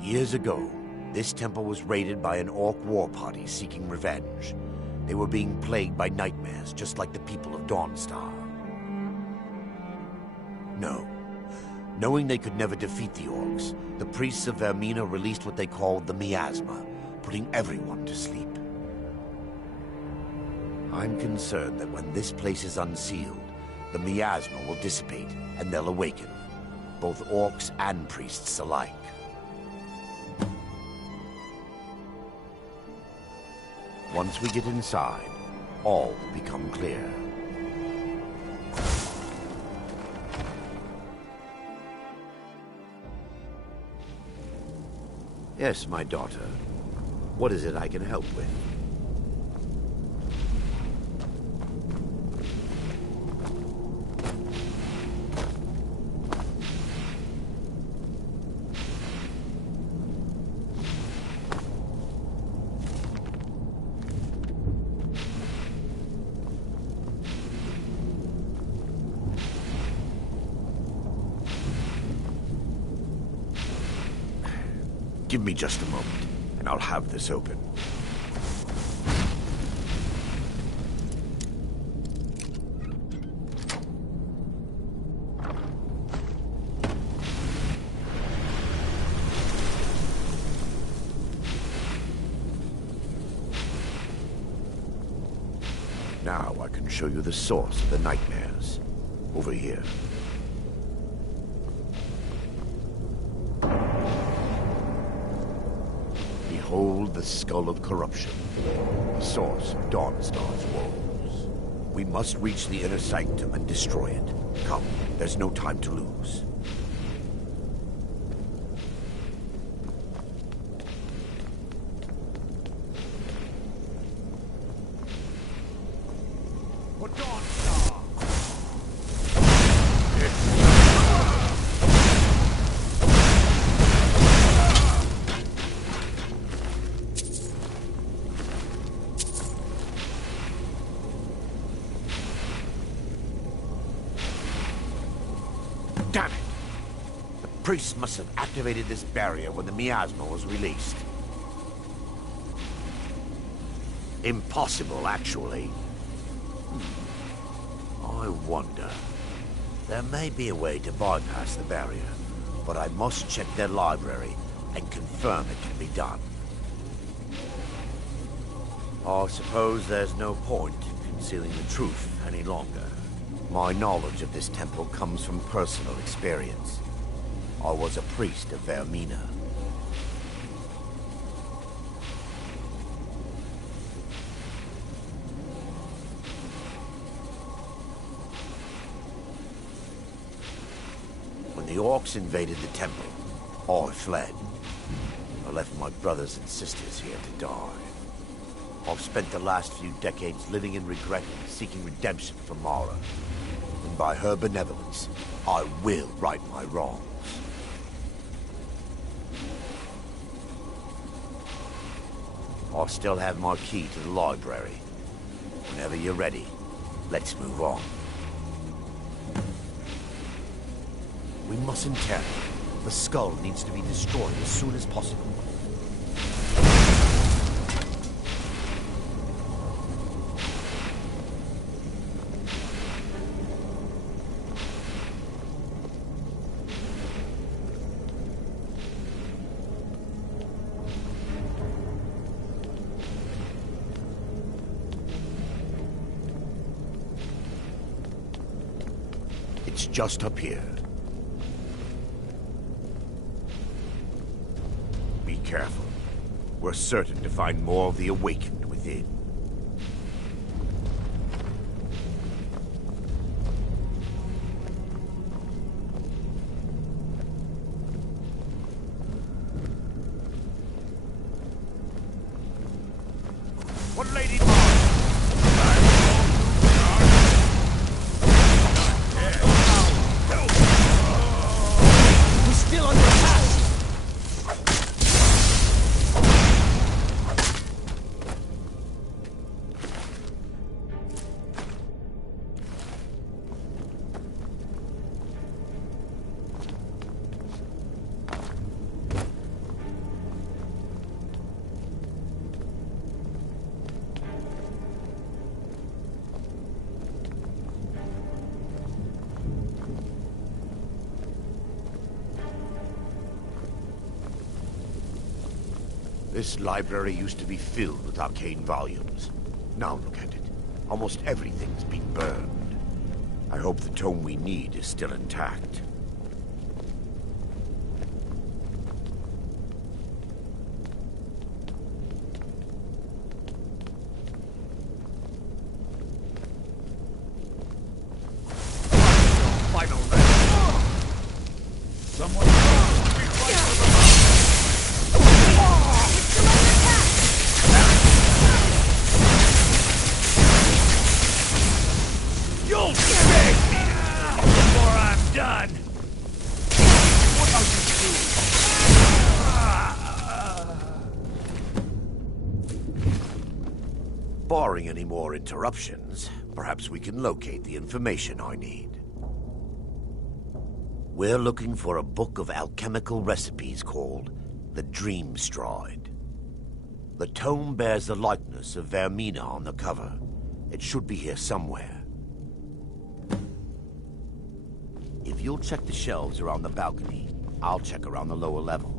Years ago, this temple was raided by an orc war party seeking revenge. They were being plagued by nightmares, just like the people of Dawnstar. No. Knowing they could never defeat the orcs, the priests of Vermina released what they called the Miasma, putting everyone to sleep. I'm concerned that when this place is unsealed, the miasma will dissipate, and they'll awaken. Both orcs and priests alike. Once we get inside, all will become clear. Yes, my daughter. What is it I can help with? Give me just a moment, and I'll have this open. Now I can show you the source of the nightmares. Over here. Behold the Skull of Corruption, the source of Dawnstar's woes. We must reach the inner sanctum and destroy it. Come, there's no time to lose. Damn it! The priest must have activated this barrier when the miasma was released. Impossible, actually. I wonder. There may be a way to bypass the barrier, but I must check their library and confirm it can be done. I suppose there's no point in concealing the truth any longer. My knowledge of this temple comes from personal experience. I was a priest of Vermina. When the orcs invaded the temple, I fled. I left my brothers and sisters here to die. I've spent the last few decades living in regret and seeking redemption from Mara. And by her benevolence, I will right my wrongs. I still have my key to the library. Whenever you're ready, let's move on. We mustn't tarry. The skull needs to be destroyed as soon as possible. It's just up here. Be careful. We're certain to find more of the Awakened within. What lady? This library used to be filled with arcane volumes. Now look at it. Almost everything's been burned. I hope the tome we need is still intact. done! What are you doing? Barring any more interruptions, perhaps we can locate the information I need. We're looking for a book of alchemical recipes called the Dream Stride. The tome bears the likeness of Vermina on the cover. It should be here somewhere. If you'll check the shelves around the balcony, I'll check around the lower level.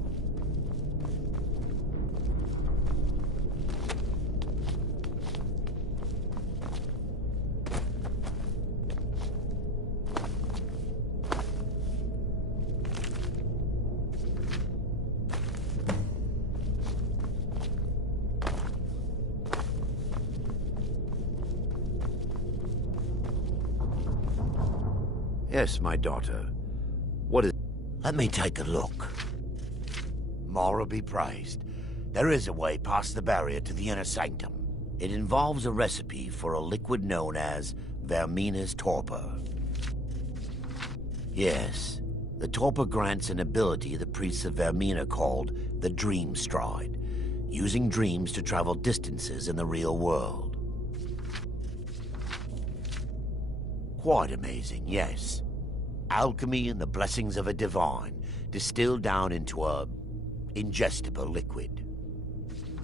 Yes, my daughter. What is... Let me take a look. Mara be praised. There is a way past the barrier to the inner sanctum. It involves a recipe for a liquid known as Vermina's torpor. Yes, the torpor grants an ability the priests of Vermina called the Dream Stride, using dreams to travel distances in the real world. Quite amazing, yes. Alchemy and the blessings of a divine, distilled down into a ingestible liquid.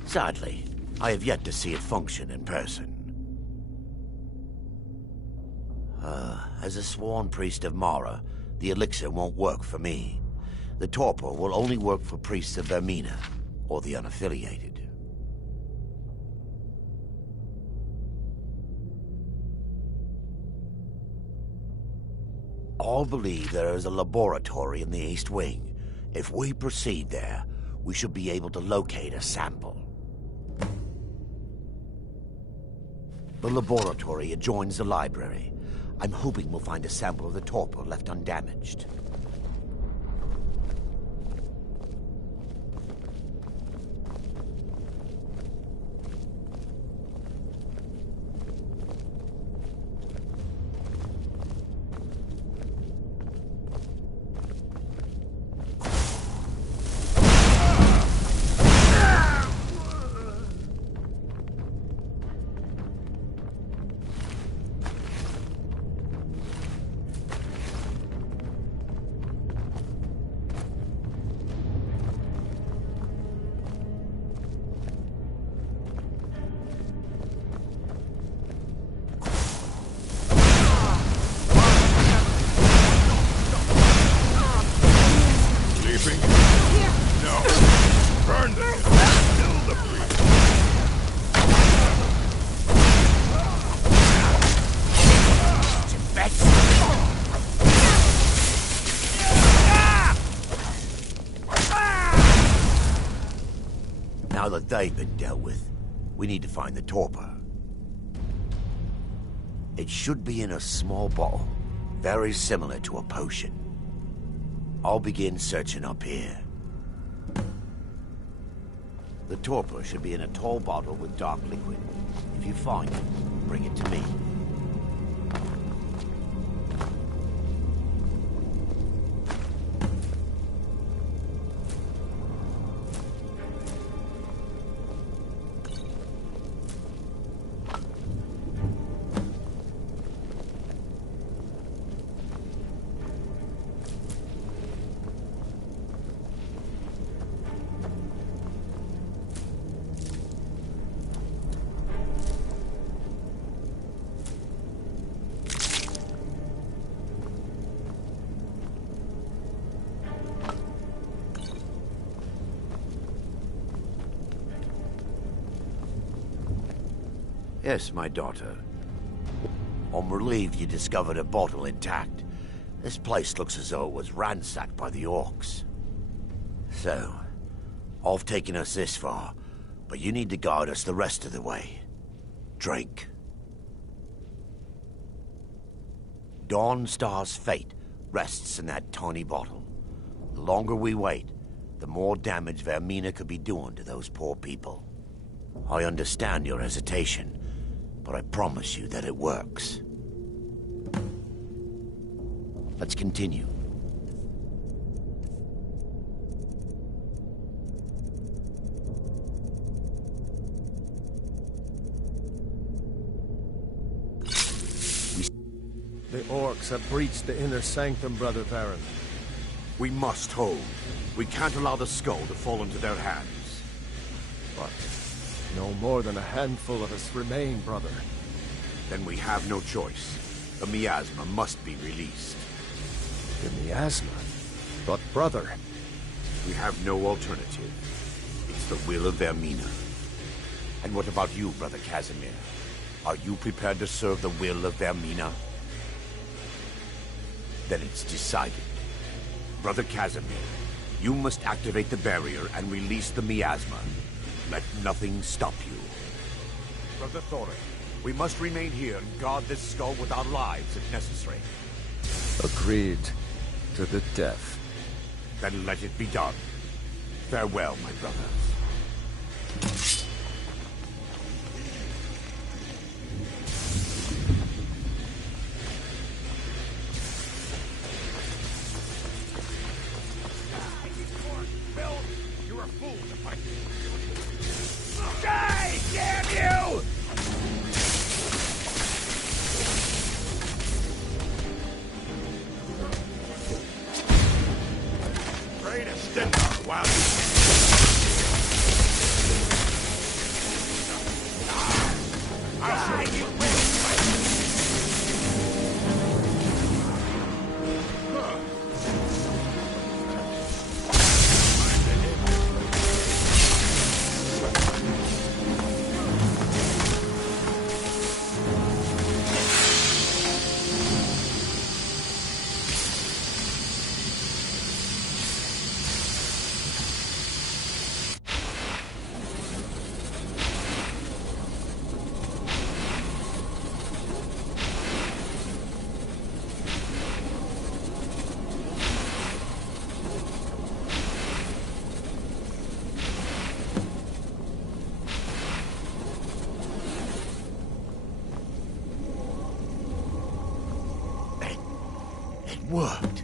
Sadly, I have yet to see it function in person. As a sworn priest of Mara, the elixir won't work for me. The torpor will only work for priests of Vermina, or the unaffiliated. All believe there is a laboratory in the East Wing. If we proceed there, we should be able to locate a sample. The laboratory adjoins the library. I'm hoping we'll find a sample of the torpor left undamaged. Now that they've been dealt with, we need to find the torpor. It should be in a small bottle, very similar to a potion. I'll begin searching up here. The torpor should be in a tall bottle with dark liquid. If you find it, bring it to me. Yes, my daughter. I'm relieved you discovered a bottle intact. This place looks as though it was ransacked by the orcs. So, I've taken us this far, but you need to guide us the rest of the way. Drink. Dawnstar's fate rests in that tiny bottle. The longer we wait, the more damage Vermina could be doing to those poor people. I understand your hesitation, but I promise you that it works. Let's continue. The orcs have breached the inner sanctum, Brother Baron. We must hold. We can't allow the skull to fall into their hands. But no more than a handful of us remain, brother. Then we have no choice. The miasma must be released. The miasma? But brother... We have no alternative. It's the will of Vermina. And what about you, Brother Casimir? Are you prepared to serve the will of Vermina? Then it's decided. Brother Casimir, you must activate the barrier and release the miasma. Let nothing stop you. Brother Thorin, we must remain here and guard this skull with our lives if necessary. Agreed to the death. Then let it be done. Farewell, my brothers. You're a fool to fight me. Die, damn you! Pray to Stendarr while you can. I'll show you will. Worked.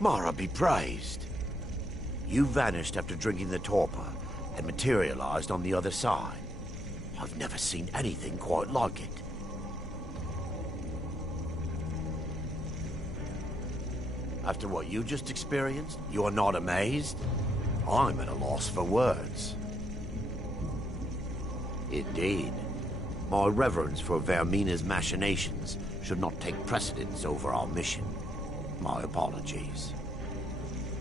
Mara be praised. You vanished after drinking the torpor and materialized on the other side. I've never seen anything quite like it. After what you just experienced, you are not amazed? I'm at a loss for words. Indeed. My reverence for Vermina's machinations should not take precedence over our mission. My apologies.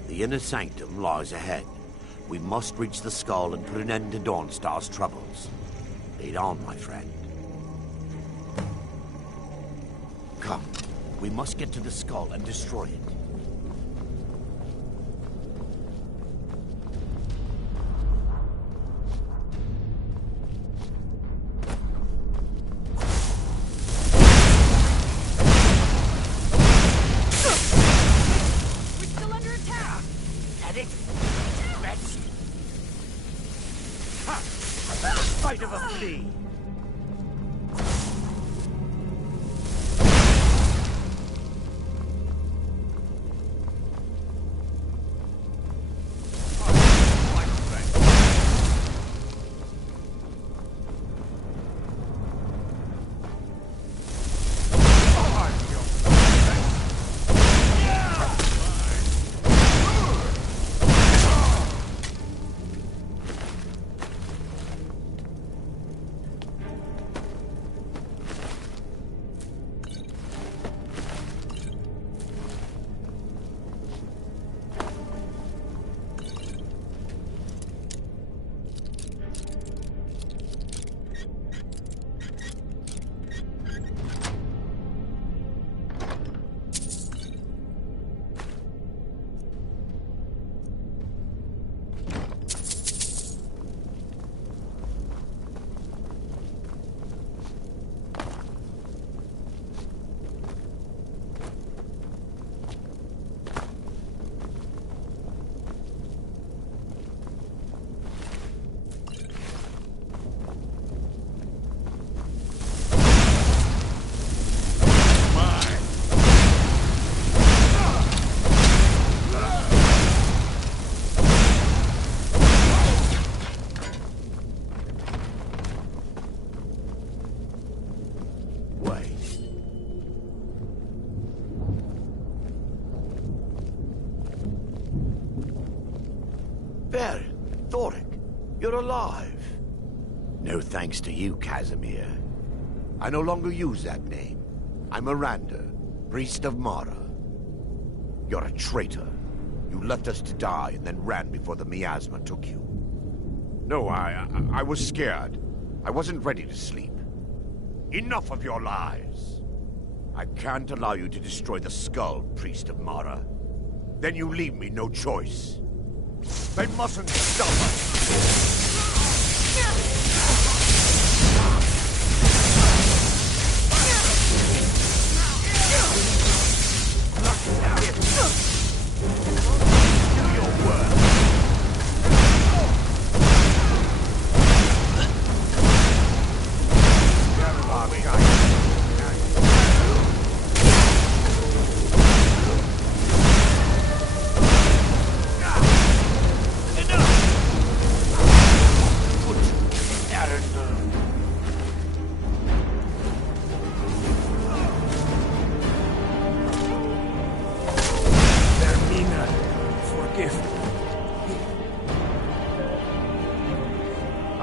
The inner sanctum lies ahead. We must reach the skull and put an end to Dawnstar's troubles. Lead on, my friend. Come. We must get to the skull and destroy it. Fight of a flea! Baron, Thoric, you're alive. No thanks to you, Casimir. I no longer use that name. I'm Miranda, priest of Mara. You're a traitor. You left us to die and then ran before the miasma took you. No, I was scared. I wasn't ready to sleep. Enough of your lies. I can't allow you to destroy the skull, priest of Mara. Then you leave me no choice. They mustn't stop us!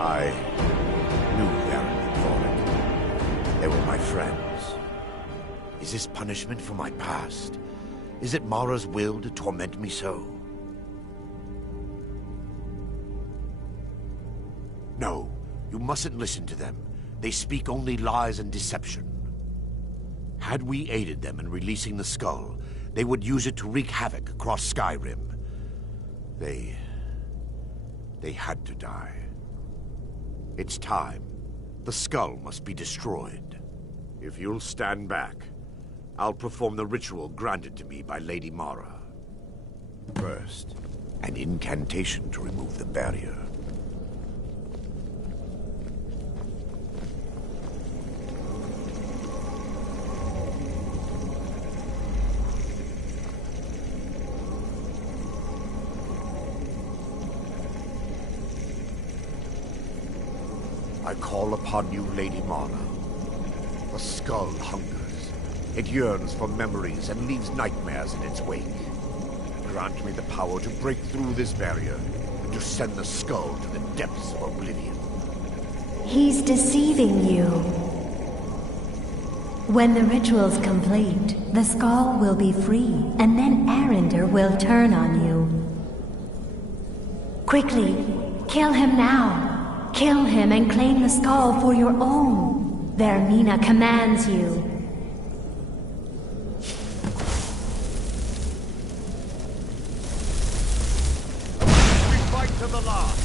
I knew Baron and Thoric. They were my friends. Is this punishment for my past? Is it Mara's will to torment me so? No, you mustn't listen to them. They speak only lies and deception. Had we aided them in releasing the skull, they would use it to wreak havoc across Skyrim. They had to die. It's time. The skull must be destroyed. If you'll stand back, I'll perform the ritual granted to me by Lady Mara. First, an incantation to remove the barrier. I call upon you, Lady Mara. The skull hungers. It yearns for memories and leaves nightmares in its wake. Grant me the power to break through this barrier and to send the skull to the depths of oblivion. He's deceiving you. When the ritual's complete, the skull will be free, and then Arinder will turn on you. Quickly, kill him now. Kill him and claim the skull for your own. Vermina commands you. We fight to the last.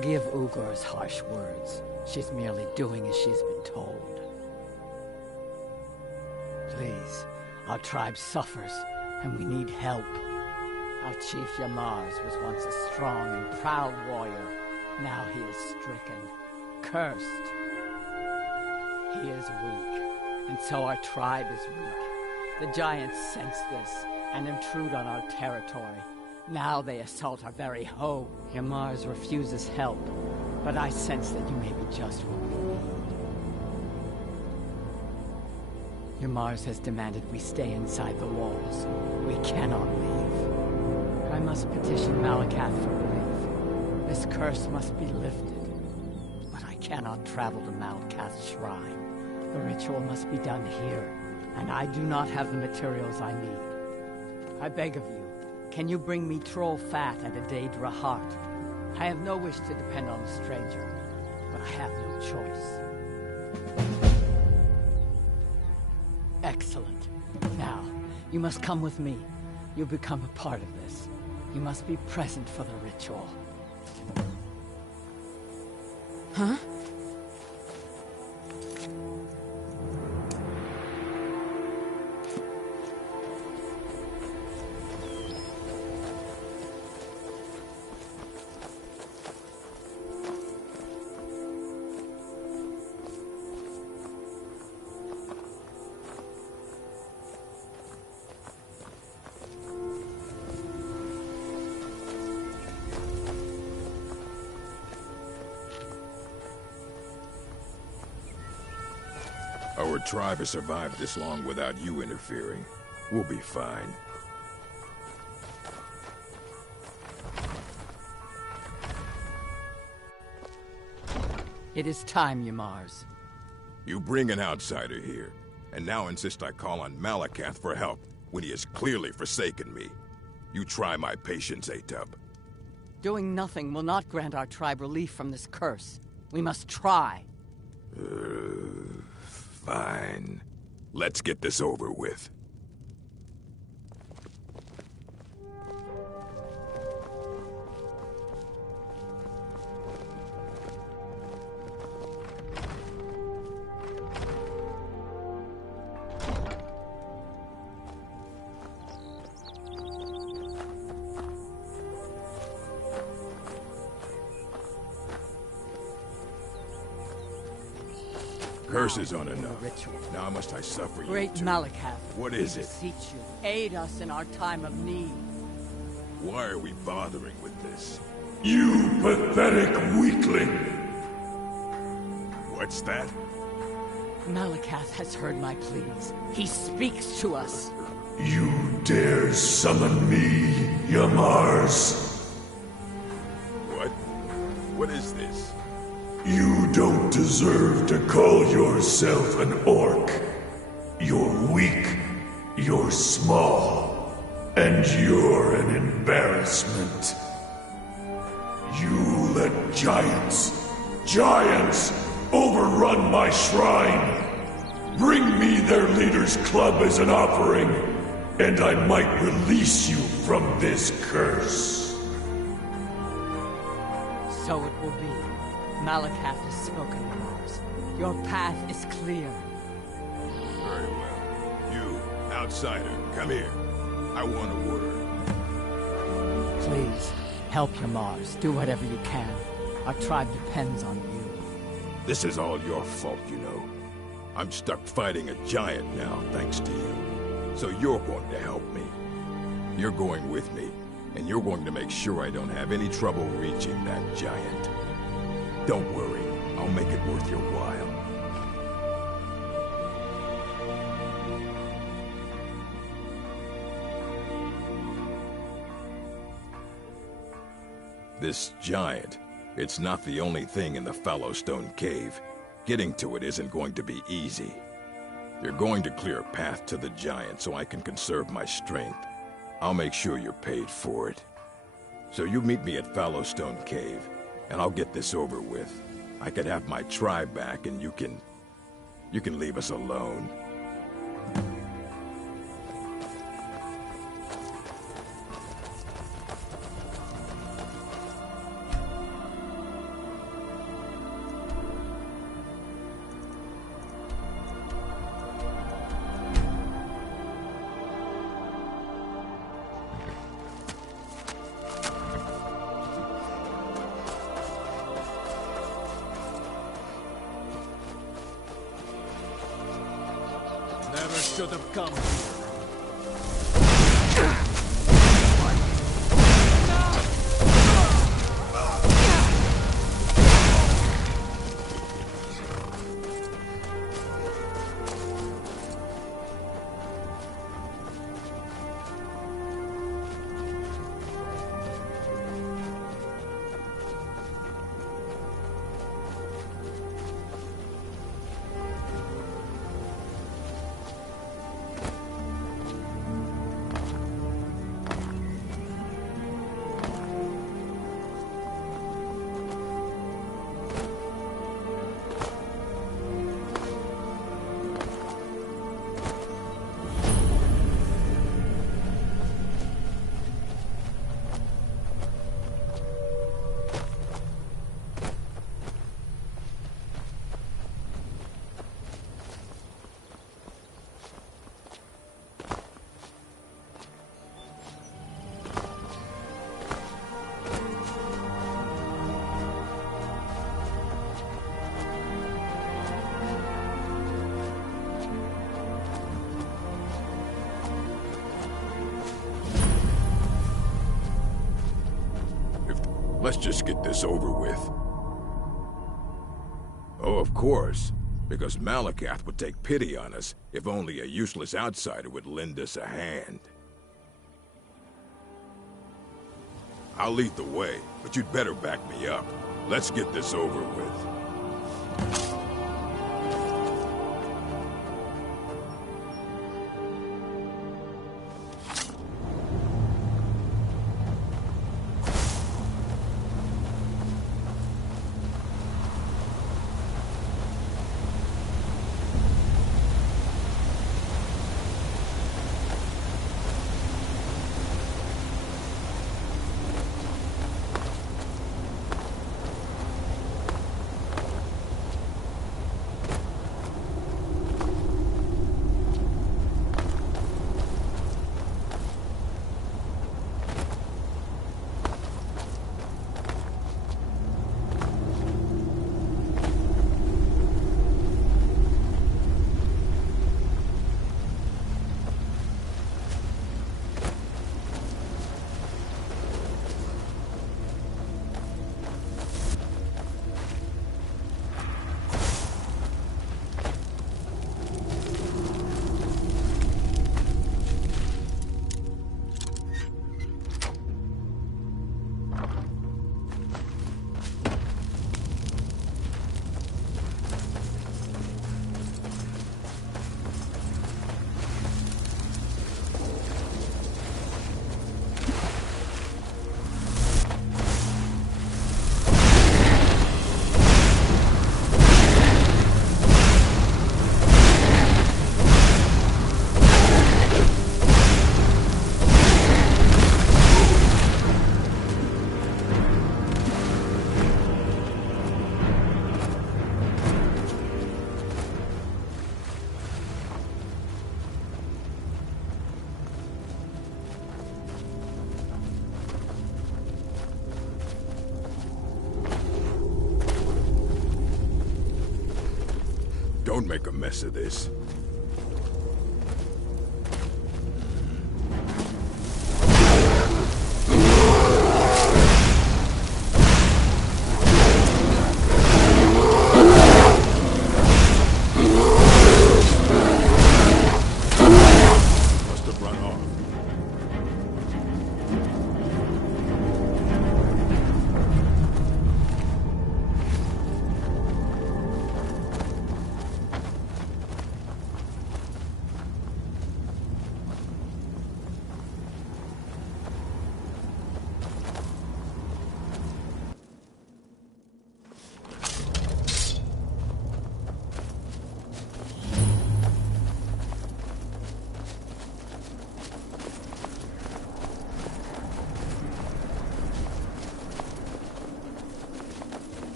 Forgive Ugor's harsh words. She's merely doing as she's been told. Please, our tribe suffers, and we need help. Our chief Yamars was once a strong and proud warrior. Now he is stricken, cursed. He is weak, and so our tribe is weak. The giants sense this, and intrude on our territory. Now they assault our very home. Yamars refuses help, but I sense that you may be just what we need. Yamars has demanded we stay inside the walls. We cannot leave. I must petition Malakath for relief. This curse must be lifted. But I cannot travel to Malakath's shrine. The ritual must be done here, and I do not have the materials I need. I beg of you, can you bring me troll fat and a Daedra heart? I have no wish to depend on a stranger, but I have no choice. Excellent. Now, you must come with me. You become a part of this. You must be present for the ritual. Huh? Our tribe has survived this long without you interfering. We'll be fine. It is time, Yamars. You bring an outsider here, and now insist I call on Malakath for help when he has clearly forsaken me. You try my patience, Atub. Doing nothing will not grant our tribe relief from this curse. We must try. Fine. Let's get this over with. Curses aren't enough. Now must I suffer you Great too. Malakath, What is we it? beseech you, aid us in our time of need. Why are we bothering with this? You pathetic weakling! What's that? Malakath has heard my pleas. He speaks to us. You dare summon me, Yamars? What? What is this? You don't deserve to call yourself an orc. You're weak, you're small, and you're an embarrassment. You let giants overrun my shrine. Bring me their leader's club as an offering, and I might release you from this curse. So it will be. Malakath has spoken, Yamars. Your path is clear. Very well. You, outsider, come here. I want a word. Please, help Yamars. Do whatever you can. Our tribe depends on you. This is all your fault, you know. I'm stuck fighting a giant now, thanks to you. So you're going to help me. You're going with me, and you're going to make sure I don't have any trouble reaching that giant. Don't worry, I'll make it worth your while. This giant, it's not the only thing in the Fallowstone Cave. Getting to it isn't going to be easy. You're going to clear a path to the giant so I can conserve my strength. I'll make sure you're paid for it. So you meet me at Fallowstone Cave, and I'll get this over with. I could have my tribe back, and you can leave us alone. should have come here. Let's just get this over with. Oh, of course. Because Malacath would take pity on us if only a useless outsider would lend us a hand. I'll lead the way, but you'd better back me up. Let's get this over with. Don't make a mess of this. Must have run off.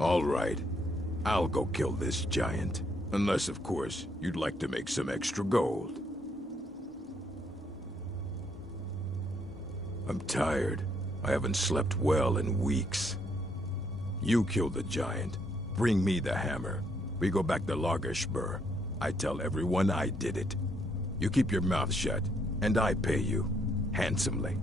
All right. I'll go kill this giant. Unless, of course, you'd like to make some extra gold. I'm tired. I haven't slept well in weeks. You kill the giant. Bring me the hammer. We go back to Lagerspur. I tell everyone I did it. You keep your mouth shut, and I pay you. Handsomely.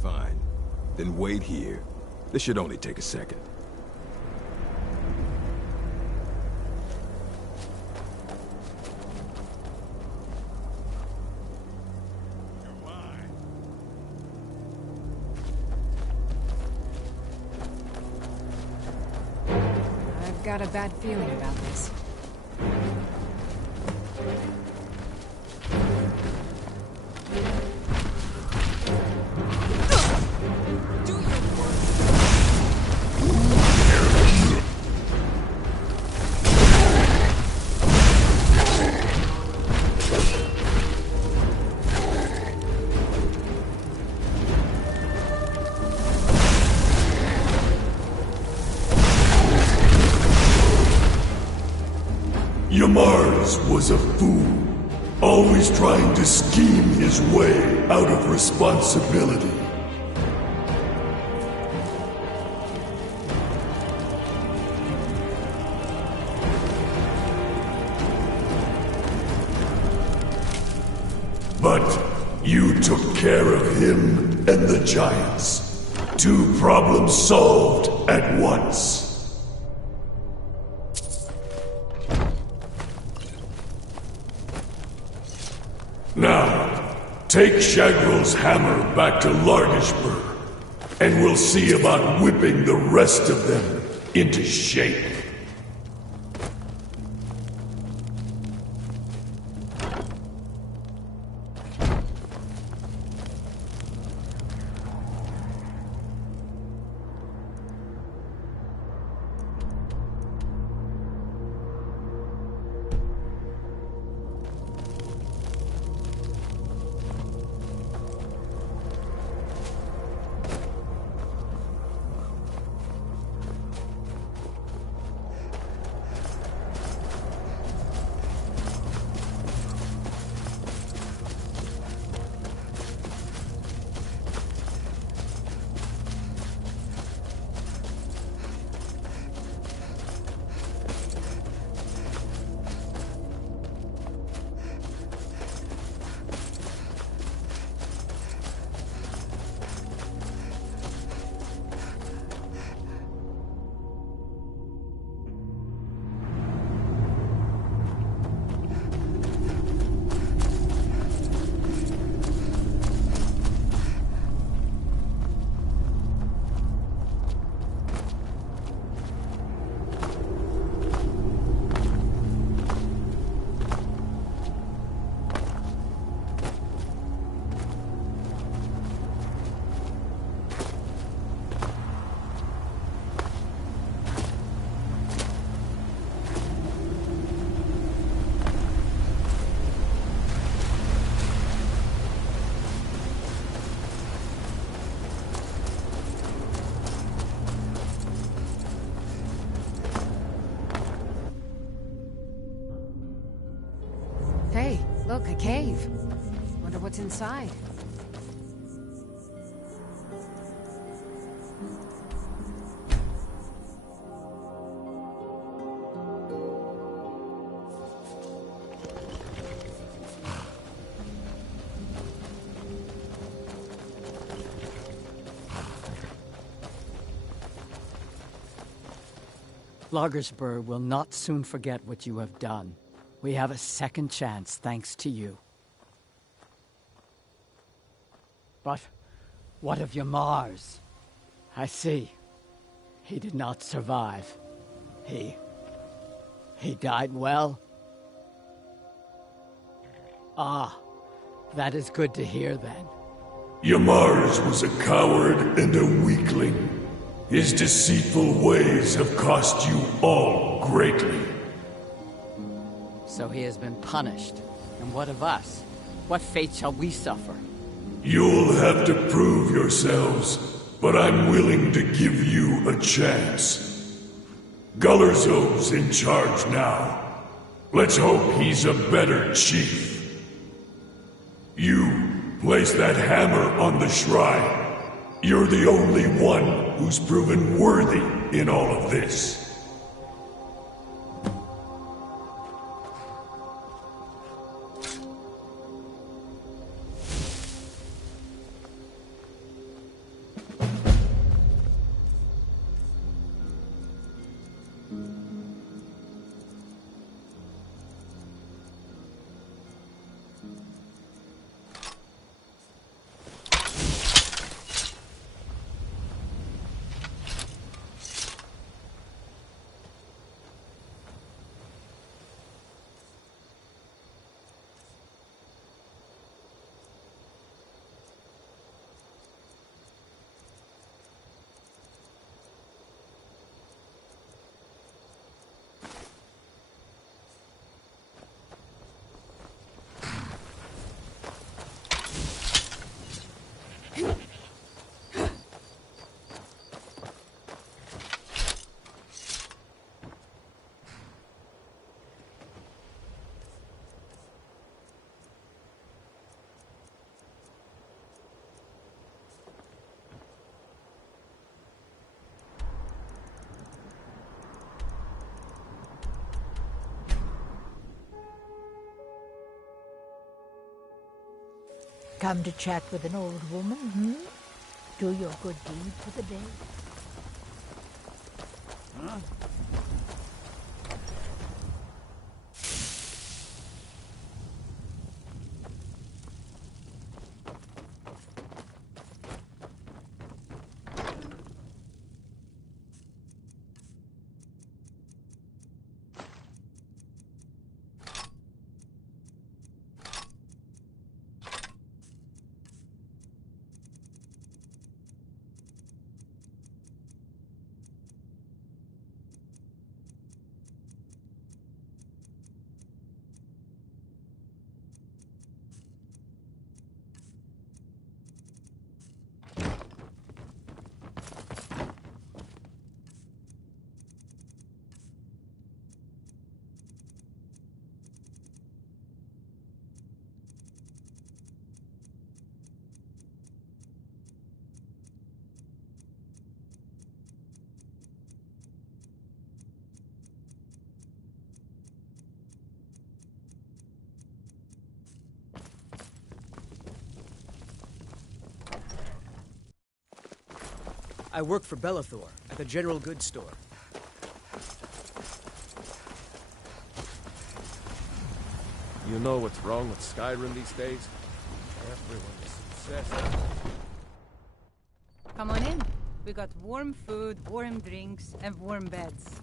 Fine. Then wait here. This should only take a second. I've got a bad feeling about this. Yamars was a fool, always trying to scheme his way out of responsibility. But you took care of him and the giants. 2 problems solved at once. Now, take Shagrel's hammer back to Largishburg, and we'll see about whipping the rest of them into shape. Hey, look, a cave. Wonder what's inside. Largersburg will not soon forget what you have done. We have a second chance thanks to you. But what of your Mars? I see. He did not survive. He died well? Ah, that is good to hear then. Yamars was a coward and a weakling. His deceitful ways have cost you all greatly. So he has been punished. And what of us? What fate shall we suffer? You'll have to prove yourselves, but I'm willing to give you a chance. Gullerzov's in charge now. Let's hope he's a better chief. You, place that hammer on the shrine. You're the only one who's proven worthy in all of this. Come to chat with an old woman, hmm? Do your good deed for the day. Huh? I work for Belethor at the general goods store. You know what's wrong with Skyrim these days? Everyone's obsessed. Come on in. We got warm food, warm drinks, and warm beds.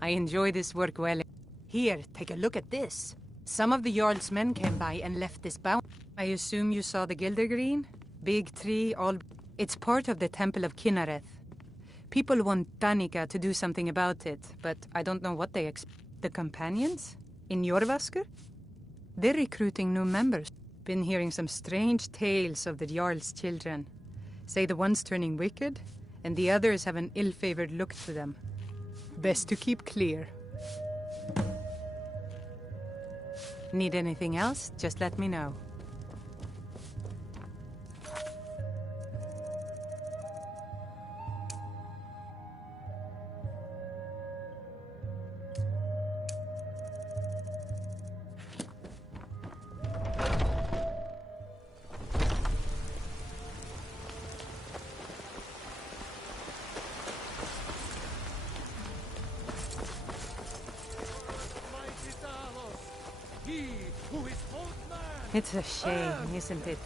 I enjoy this work well. Here, take a look at this. Some of the Jarl's men came by and left this bounty. I assume you saw the Gildergreen? Big tree, all... It's part of the Temple of Kinnareth. People want Danica to do something about it, but I don't know what they expect. The companions? In Jorrvaskr? They're recruiting new members. Been hearing some strange tales of the Jarl's children. Say the one's turning wicked, and the others have an ill-favored look to them. Best to keep clear. Need anything else? Just let me know. It's a shame, isn't it?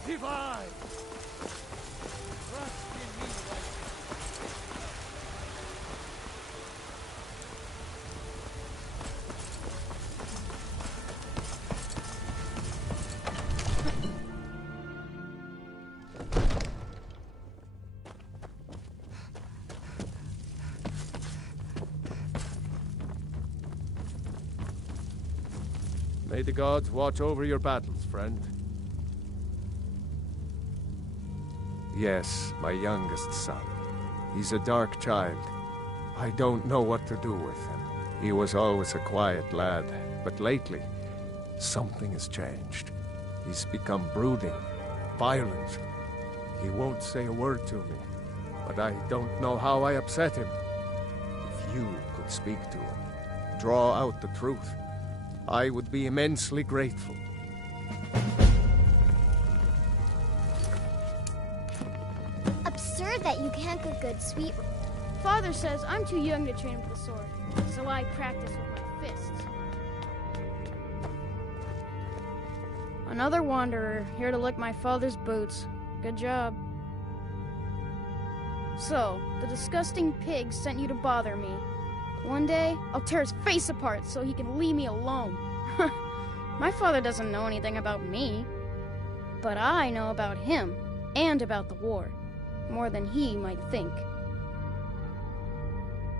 May the gods watch over your battles, friend. Yes, my youngest son. He's a dark child. I don't know what to do with him. He was always a quiet lad, but lately, something has changed. He's become brooding, violent. He won't say a word to me, but I don't know how I upset him. If you could speak to him, draw out the truth, I would be immensely grateful. Absurd that you can't cook good sweet. Father says I'm too young to train with the sword, so I practice with my fists. Another wanderer here to lick my father's boots. Good job. So, the disgusting pig sent you to bother me. One day, I'll tear his face apart so he can leave me alone. My father doesn't know anything about me. But I know about him, and about the war. More than he might think.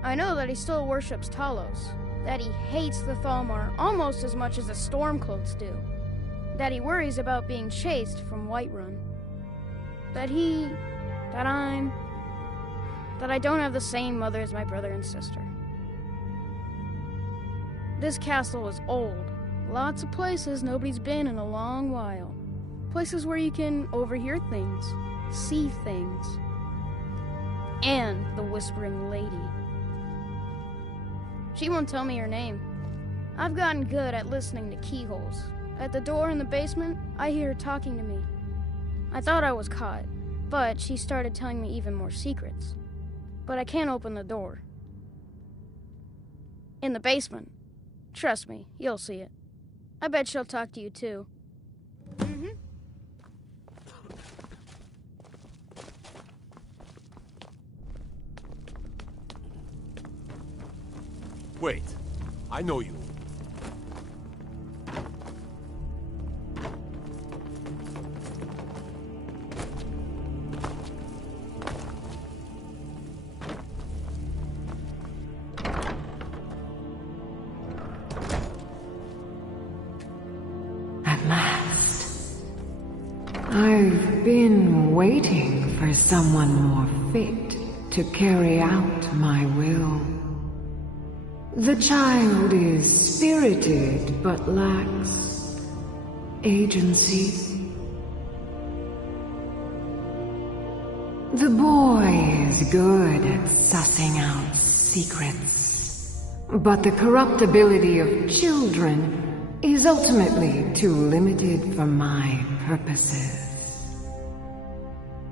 I know that he still worships Talos. That he hates the Thalmor almost as much as the Stormcloaks do. That he worries about being chased from Whiterun. That I don't have the same mother as my brother and sister. This castle was old. Lots of places nobody's been in a long while. Places where you can overhear things, see things. And the Whispering Lady. She won't tell me her name. I've gotten good at listening to keyholes. At the door in the basement, I hear her talking to me. I thought I was caught, but she started telling me even more secrets. But I can't open the door. In the basement. Trust me, you'll see it. I bet she'll talk to you too. Wait, I know you. I've been waiting for someone more fit to carry out my will. The child is spirited but lacks agency. The boy is good at sussing out secrets, but the corruptibility of children is ultimately too limited for my purposes.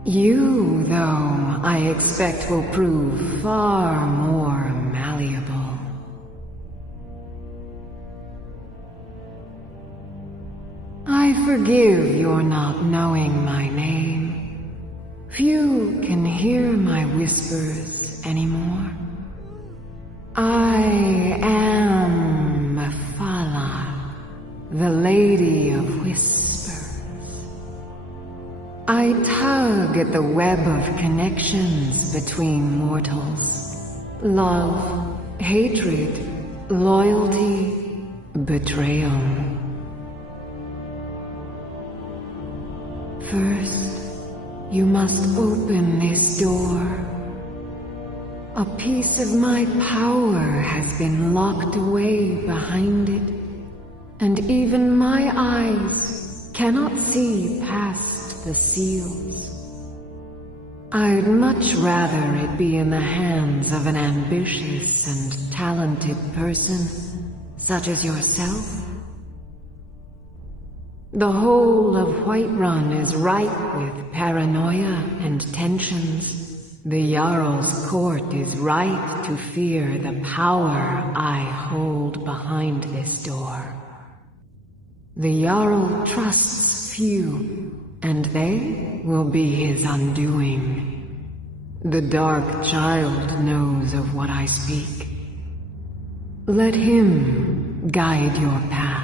You, though, I expect will prove far more malleable. I forgive your not knowing my name. Few can hear my whispers anymore. I am Mephala, the Lady of Whispers. I tug at the web of connections between mortals. Love, hatred, loyalty, betrayal. First, you must open this door. A piece of my power has been locked away behind it, and even my eyes cannot see past the seals. I'd much rather it be in the hands of an ambitious and talented person, such as yourself. The whole of Whiterun is ripe with paranoia and tensions. The Jarl's court is right to fear the power I hold behind this door. The Jarl trusts few, and they will be his undoing. The Dark Child knows of what I speak. Let him guide your path.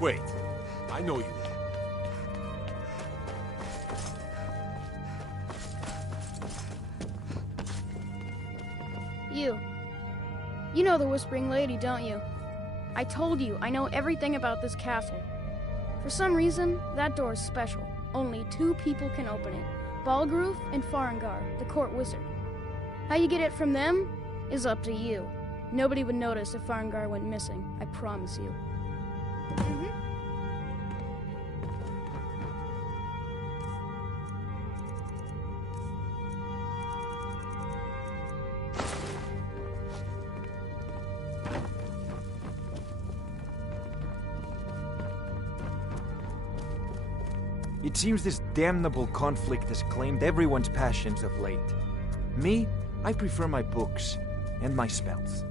Wait, I know you. You know the Whispering Lady, don't you? I told you, I know everything about this castle. For some reason, that door is special. Only 2 people can open it. Balgruf and Farengar, the court wizard. How you get it from them is up to you. Nobody would notice if Farengar went missing, I promise you. It seems this damnable conflict has claimed everyone's passions of late. Me, I prefer my books and my spells.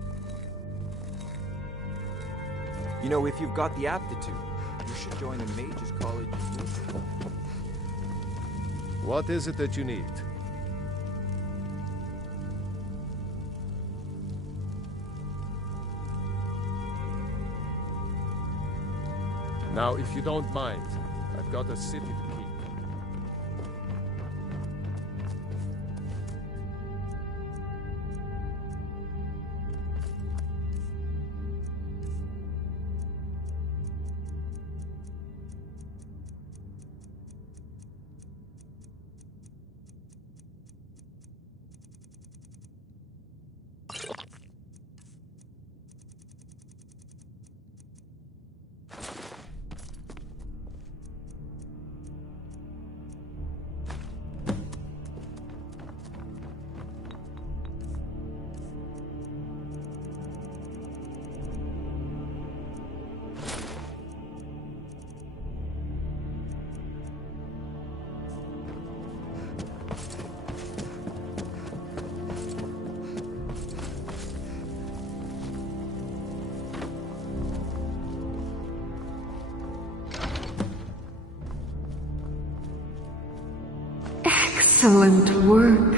You know, if you've got the aptitude, you should join the Mages College in Newton. What is it that you need? Now, if you don't mind, I've got a city to keep. Excellent work.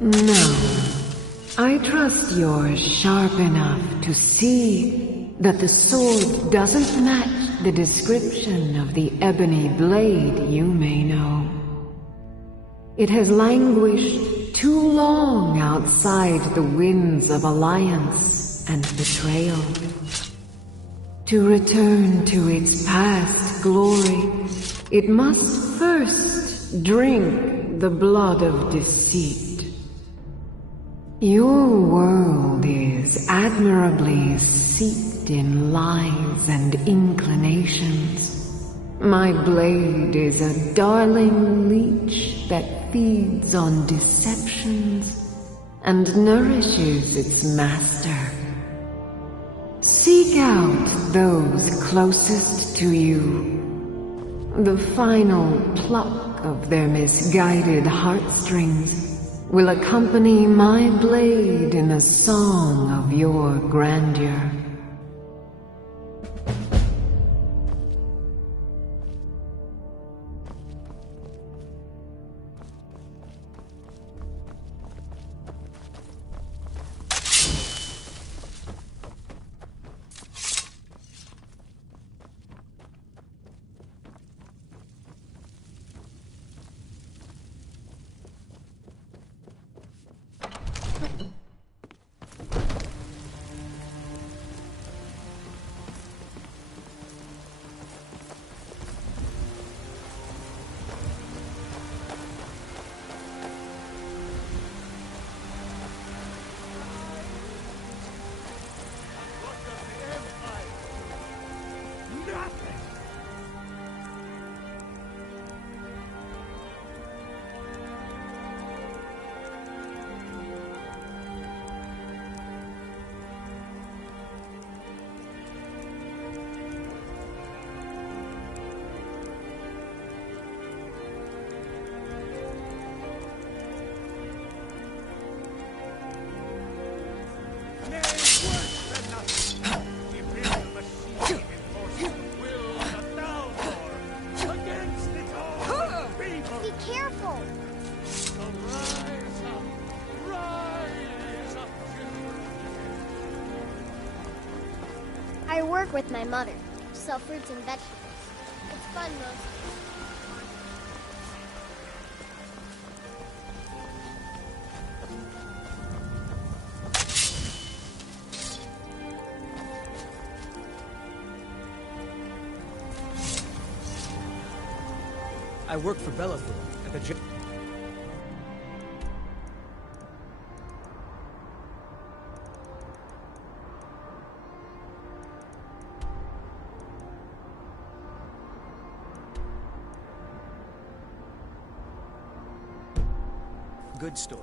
No, I trust you're sharp enough to see that the sword doesn't match the description of the ebony blade you may know. It has languished too long outside the winds of alliance and betrayal. To return to its past glory, it must first drink the blood of deceit. Your world is admirably steeped in lies and inclinations. My blade is a darling leech that feeds on deceptions and nourishes its master. Seek out those closest to you. The final pluck of their misguided heartstrings will accompany my blade in a song of your grandeur. Be careful! I work with my mother. Sell fruits and vegetables. It's fun mostly. I work for Belethor at the gym. Good store.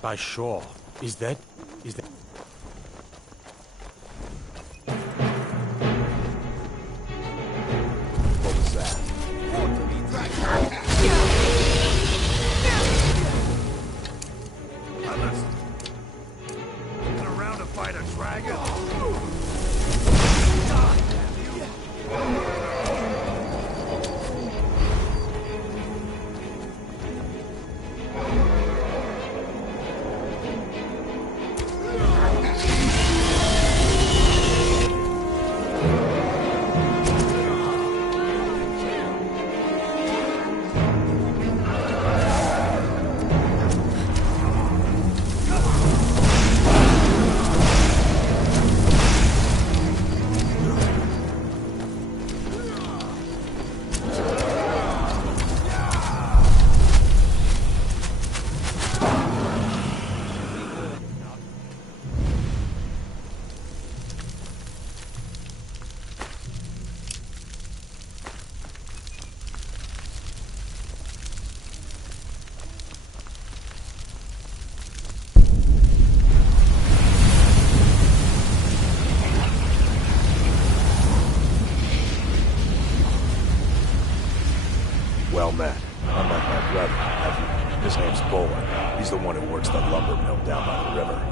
By shore. Is that... What was that? Around to fight a dragon? Well met. Unlike my brother, nephew, his name's Bolin. He's the one who works the lumber mill down by the river.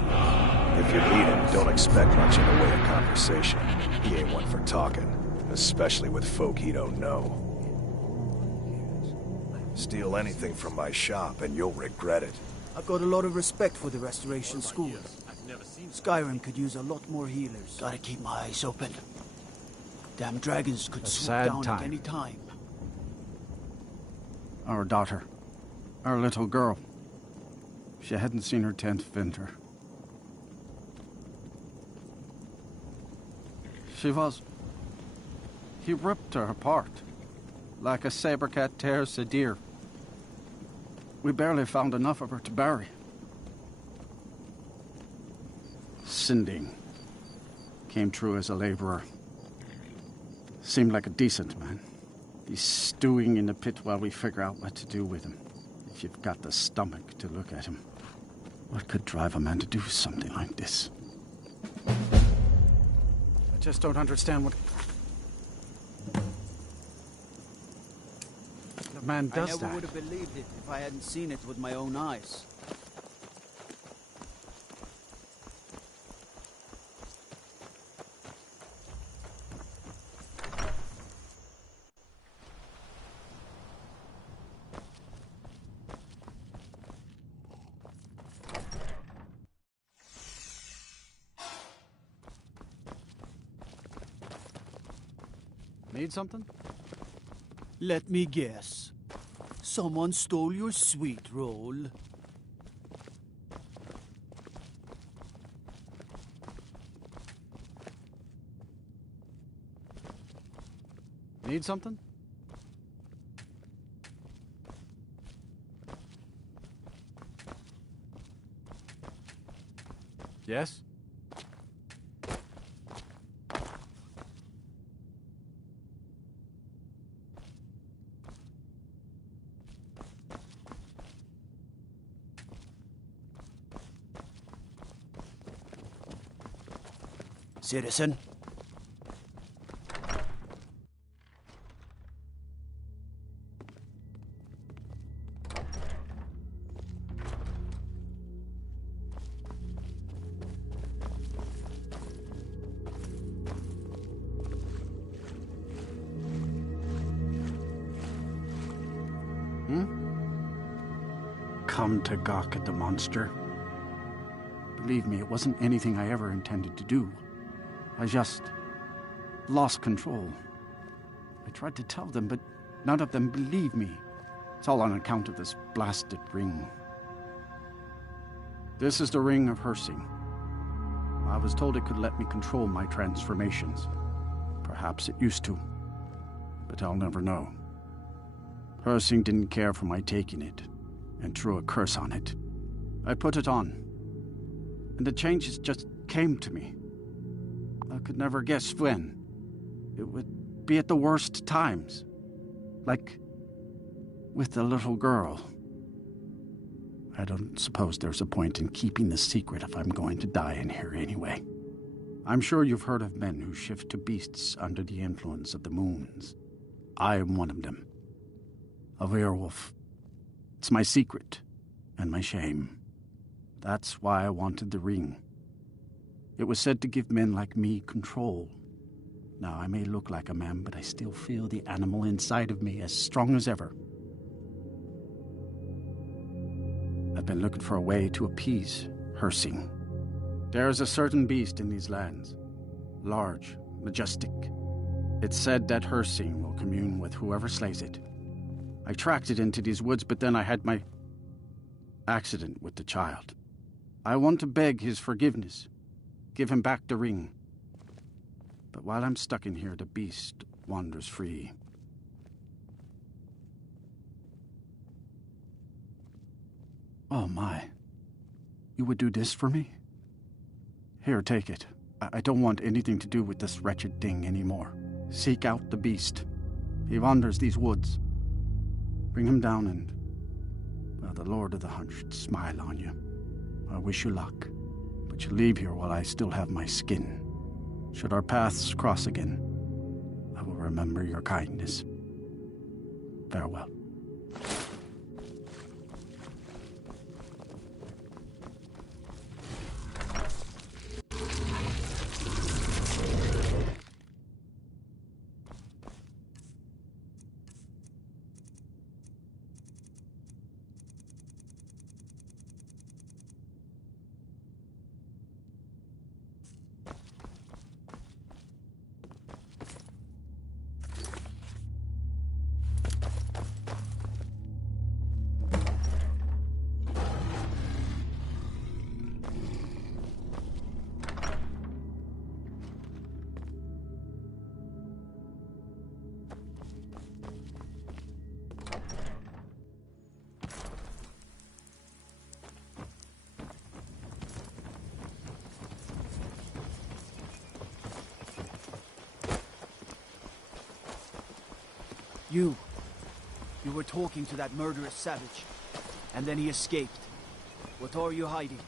If you meet him, don't expect much in the way of conversation. He ain't one for talking, especially with folk he don't know. Steal anything from my shop and you'll regret it. I've got a lot of respect for the Restoration School. Skyrim could use a lot more healers. Gotta keep my eyes open. Damn dragons could swoop down at any time. Our daughter. Our little girl. She hadn't seen her 10th winter. She was... He ripped her apart. Like a saber cat tears a deer. We barely found enough of her to bury. Sinding came through as a laborer. Seemed like a decent man. He's stewing in the pit while we figure out what to do with him. If you've got the stomach to look at him. What could drive a man to do something like this? I just don't understand what... The man does I never that. would have believed it if I hadn't seen it with my own eyes. Need something? Let me guess. Someone stole your sweet roll. Need something? Yes? Citizen? Come to gawk at the monster. Believe me, it wasn't anything I ever intended to do. I just lost control. I tried to tell them, but none of them believed me. It's all on account of this blasted ring. This is the Ring of Hersing. I was told it could let me control my transformations. Perhaps it used to, but I'll never know. Hersing didn't care for my taking it, and threw a curse on it. I put it on, and the changes just came to me. I could never guess when. It would be at the worst times. Like with the little girl. I don't suppose there's a point in keeping the secret if I'm going to die in here anyway. I'm sure you've heard of men who shift to beasts under the influence of the moons. I am one of them. A werewolf. It's my secret, and my shame. That's why I wanted the ring. It was said to give men like me control. Now, I may look like a man, but I still feel the animal inside of me as strong as ever. I've been looking for a way to appease Hersing. There's a certain beast in these lands. Large, majestic. It's said that Hersing will commune with whoever slays it. I tracked it into these woods, but then I had my accident with the child. I want to beg his forgiveness. Give him back the ring. But while I'm stuck in here, the beast wanders free. Oh my. You would do this for me? Here, take it. I don't want anything to do with this wretched thing anymore. Seek out the beast. He wanders these woods. Bring him down and, well, the Lord of the Hunt should smile on you. I wish you luck, but you leave here while I still have my skin. Should our paths cross again, I will remember your kindness. Farewell. You were talking to that murderous savage, and then he escaped. What are you hiding?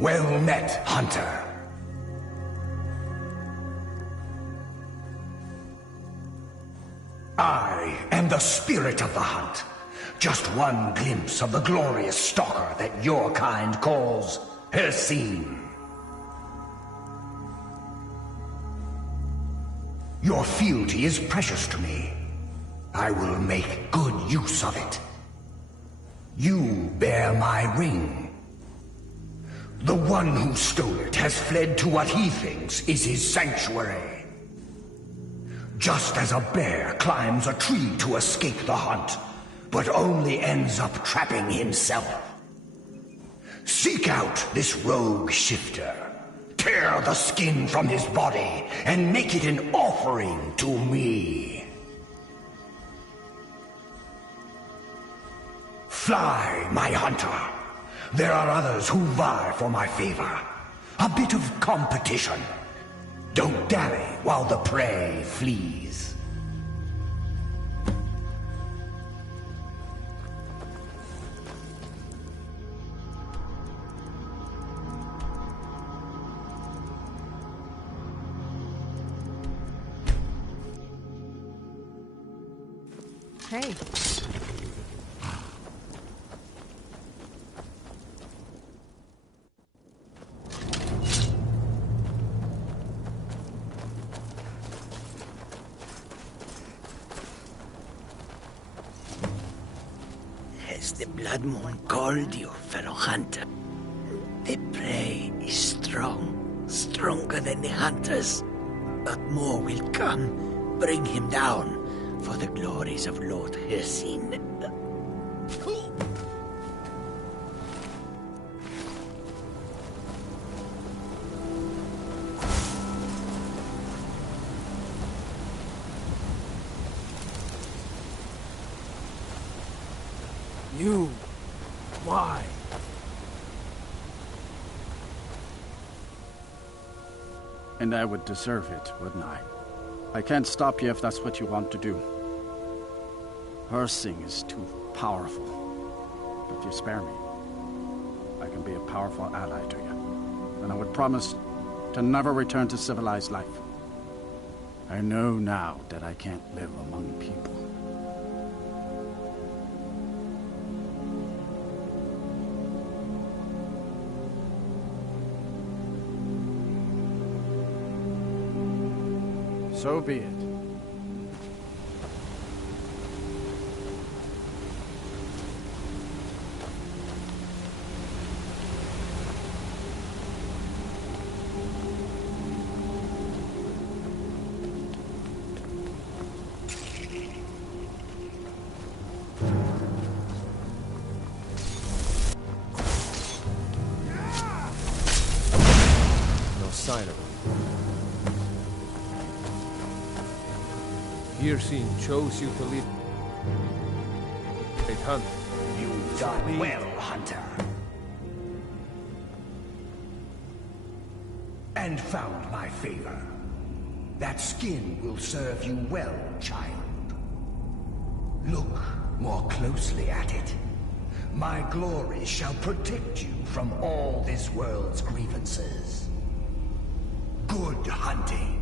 Well met, hunter. I am the spirit of the hunt. Just one glimpse of the glorious stalker that your kind calls Hircine. Your fealty is precious to me. I will make good use of it. You bear my ring. The one who stole it has fled to what he thinks is his sanctuary. Just as a bear climbs a tree to escape the hunt, but only ends up trapping himself. Seek out this rogue shifter. Tear the skin from his body and make it an offering to me. Fly, my hunter. There are others who vie for my favor. A bit of competition. Don't dally while the prey flees. Hey. Has the Blood Moon called you, fellow hunter? The prey is strong, stronger than the hunters. But more will come. Bring him down for the glories of Lord Hircine. You? Why? And I would deserve it, wouldn't I? I can't stop you if that's what you want to do. Hircine is too powerful. But if you spare me, I can be a powerful ally to you. And I would promise to never return to civilized life. I know now that I can't live among people. So be it. No sign of him. Hircine chose you to lead. Great hunt. You've done well, hunter. And found my favor. That skin will serve you well, child. Look more closely at it. My glory shall protect you from all this world's grievances. Good hunting.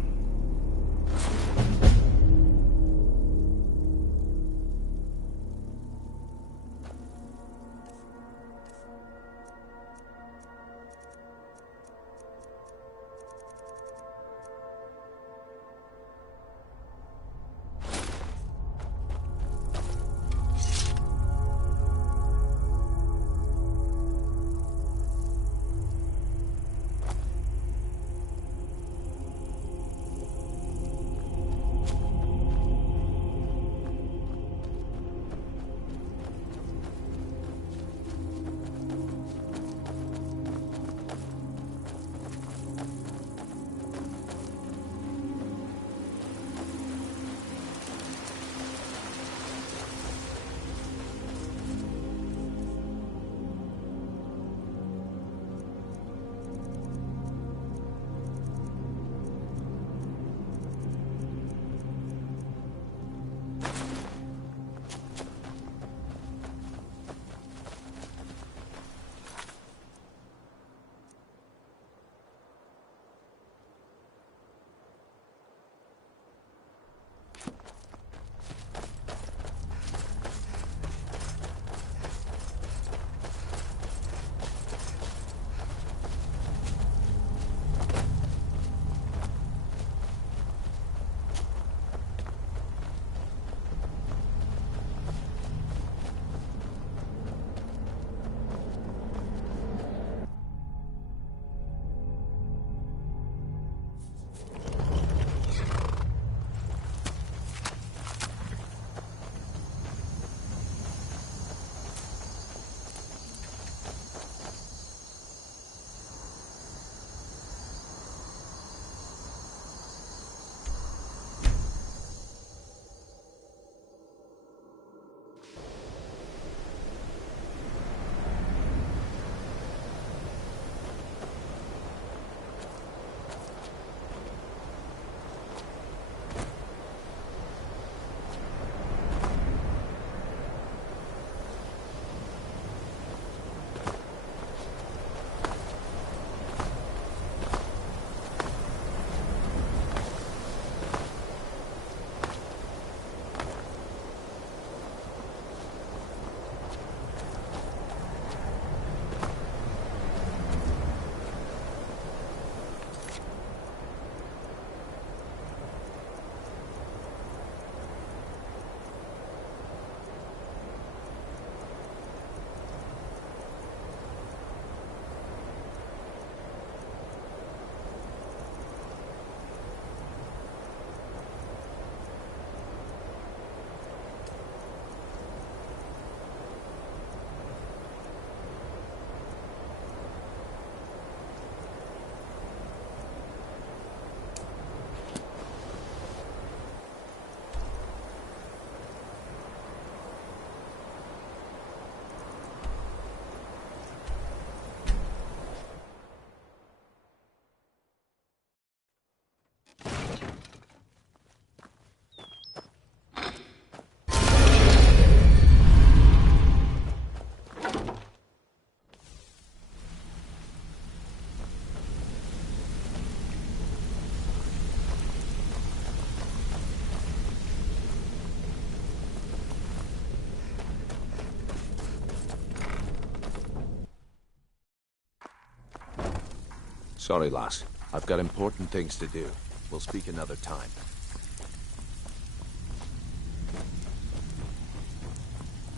Sorry, lass. I've got important things to do. We'll speak another time.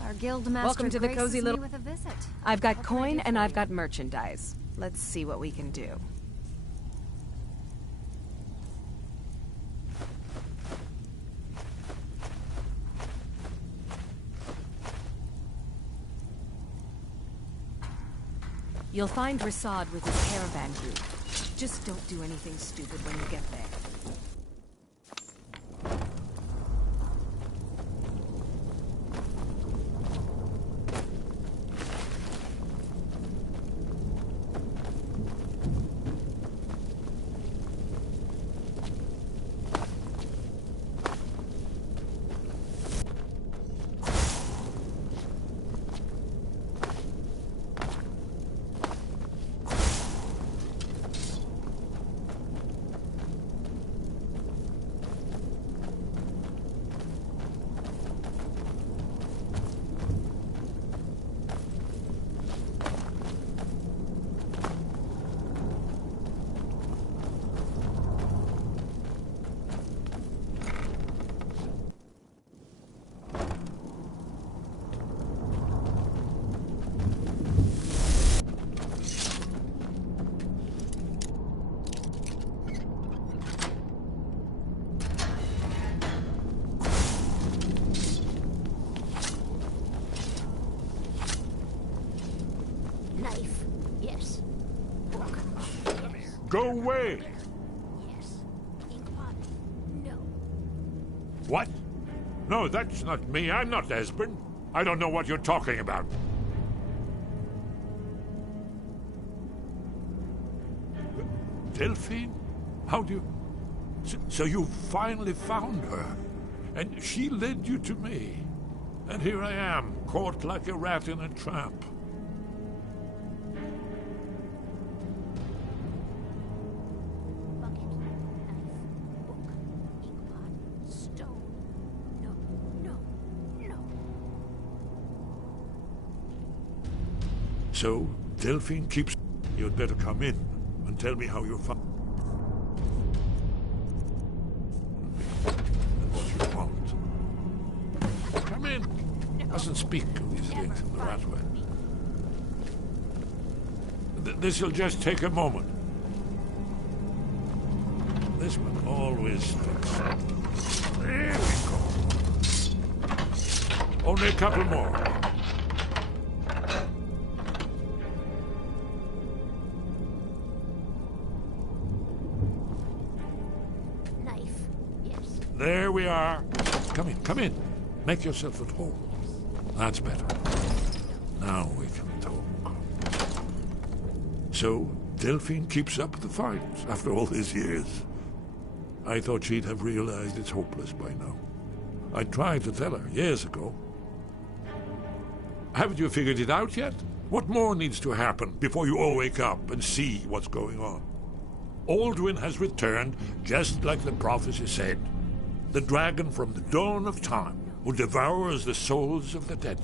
Our guild master Welcome to the graces cozy me little... with a visit. I've got coin and I've got merchandise. Let's see what we can do. You'll find Rasaad with his caravan group. Just don't do anything stupid when you get there. Knife. Yes. Book. Go away! Yes. Inkpot. No. What? No, that's not me. I'm not Esbern. I don't know what you're talking about. Delphine? How do you... So you finally found her, and she led you to me. And here I am, caught like a rat in a trap. So, Delphine keeps... You'd better come in and tell me how you're found. And what you want. Come in. Mustn't speak of these things in the Ratway. This'll just take a moment. This one always sticks. There we go. Only a couple more. There we are. Come in, come in. Make yourself at home. That's better. Now we can talk. So, Delphine keeps up the fight after all these years. I thought she'd have realized it's hopeless by now. I tried to tell her years ago. Haven't you figured it out yet? What more needs to happen before you all wake up and see what's going on? Alduin has returned just like the prophecy said. The dragon from the dawn of time, who devours the souls of the dead.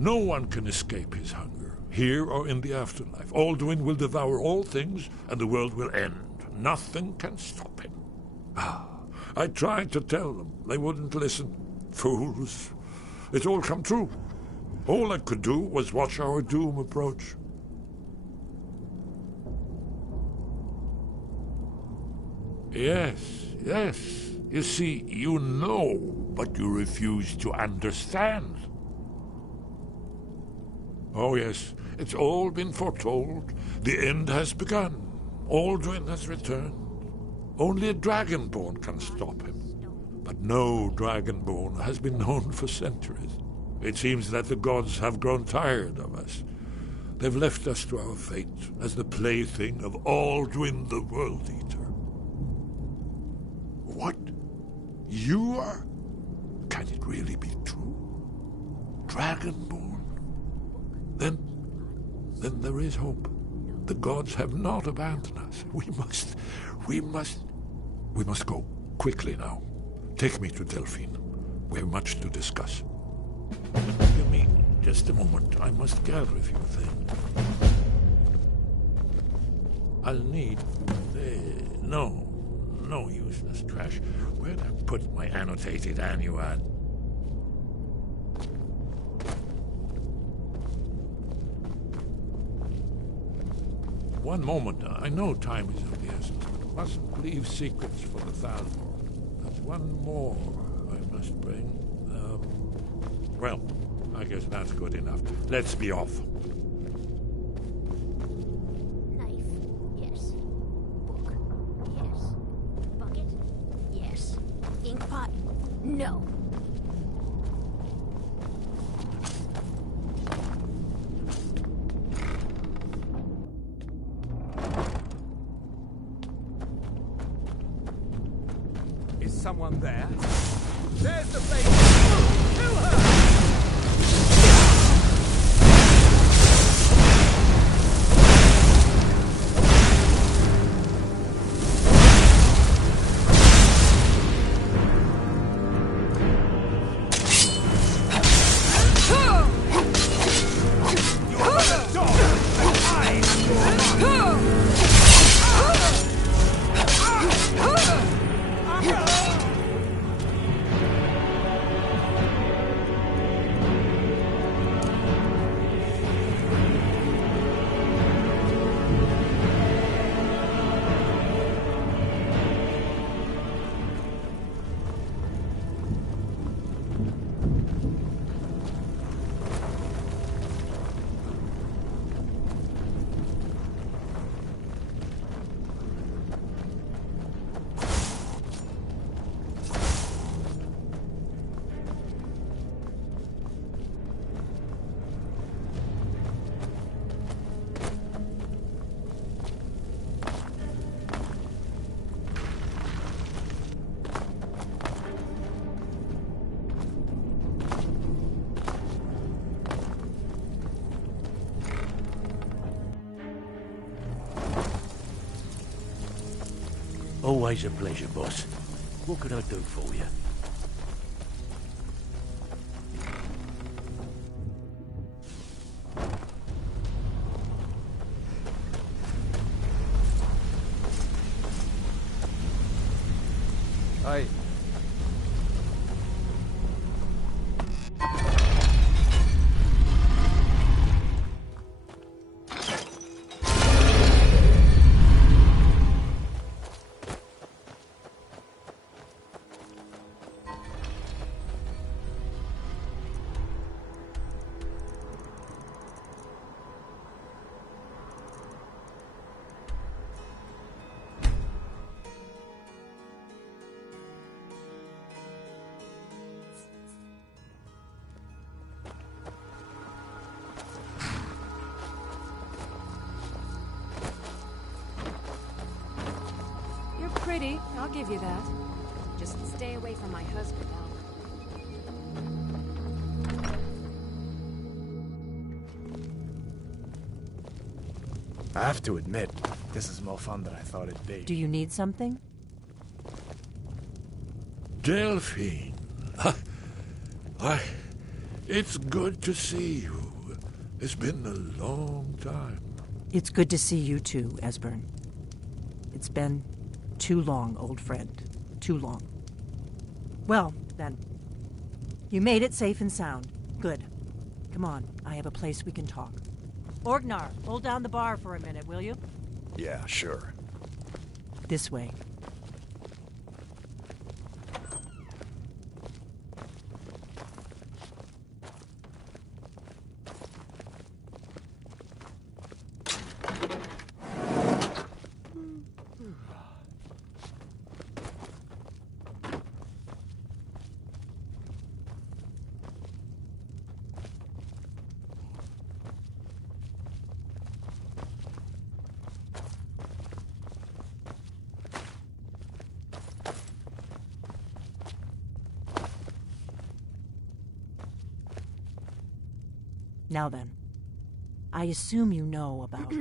No one can escape his hunger, here or in the afterlife. Alduin will devour all things, and the world will end. Nothing can stop him. I tried to tell them. They wouldn't listen. Fools. It's all come true. All I could do was watch our doom approach. Yes, yes. You see, you know, but you refuse to understand. Oh yes, it's all been foretold. The end has begun. Alduin has returned. Only a Dragonborn can stop him. But no Dragonborn has been known for centuries. It seems that the gods have grown tired of us. They've left us to our fate as the plaything of Alduin the World Eater. What? You are? Can it really be true? Dragonborn? Then there is hope. The gods have not abandoned us. We must go. Quickly now. Take me to Delphine. We have much to discuss. Give me just a moment. I must gather a few things. I'll need... No useless trash. Where'd I put my annotated annual? One moment. I know time is of the essence, but mustn't leave secrets for the Thalmor. There's one more I must bring. Well, I guess that's good enough. Let's be off. Knife, yes. Book, yes. Bucket, yes. Ink pot, no. Is someone there? There's the place! Kill her! Always a pleasure, boss. What can I do for you? Aye. Pretty, I'll give you that. Just stay away from my husband, Albert. I have to admit, this is more fun than I thought it'd be. Do you need something? Delphine. It's good to see you. It's been a long time. It's good to see you too, Esbern. It's been too long, old friend. Too long. Well, then. You made it safe and sound. Good. Come on, I have a place we can talk. Orgnar, hold down the bar for a minute, will you? Yeah, sure. This way. Now then, I assume you know about...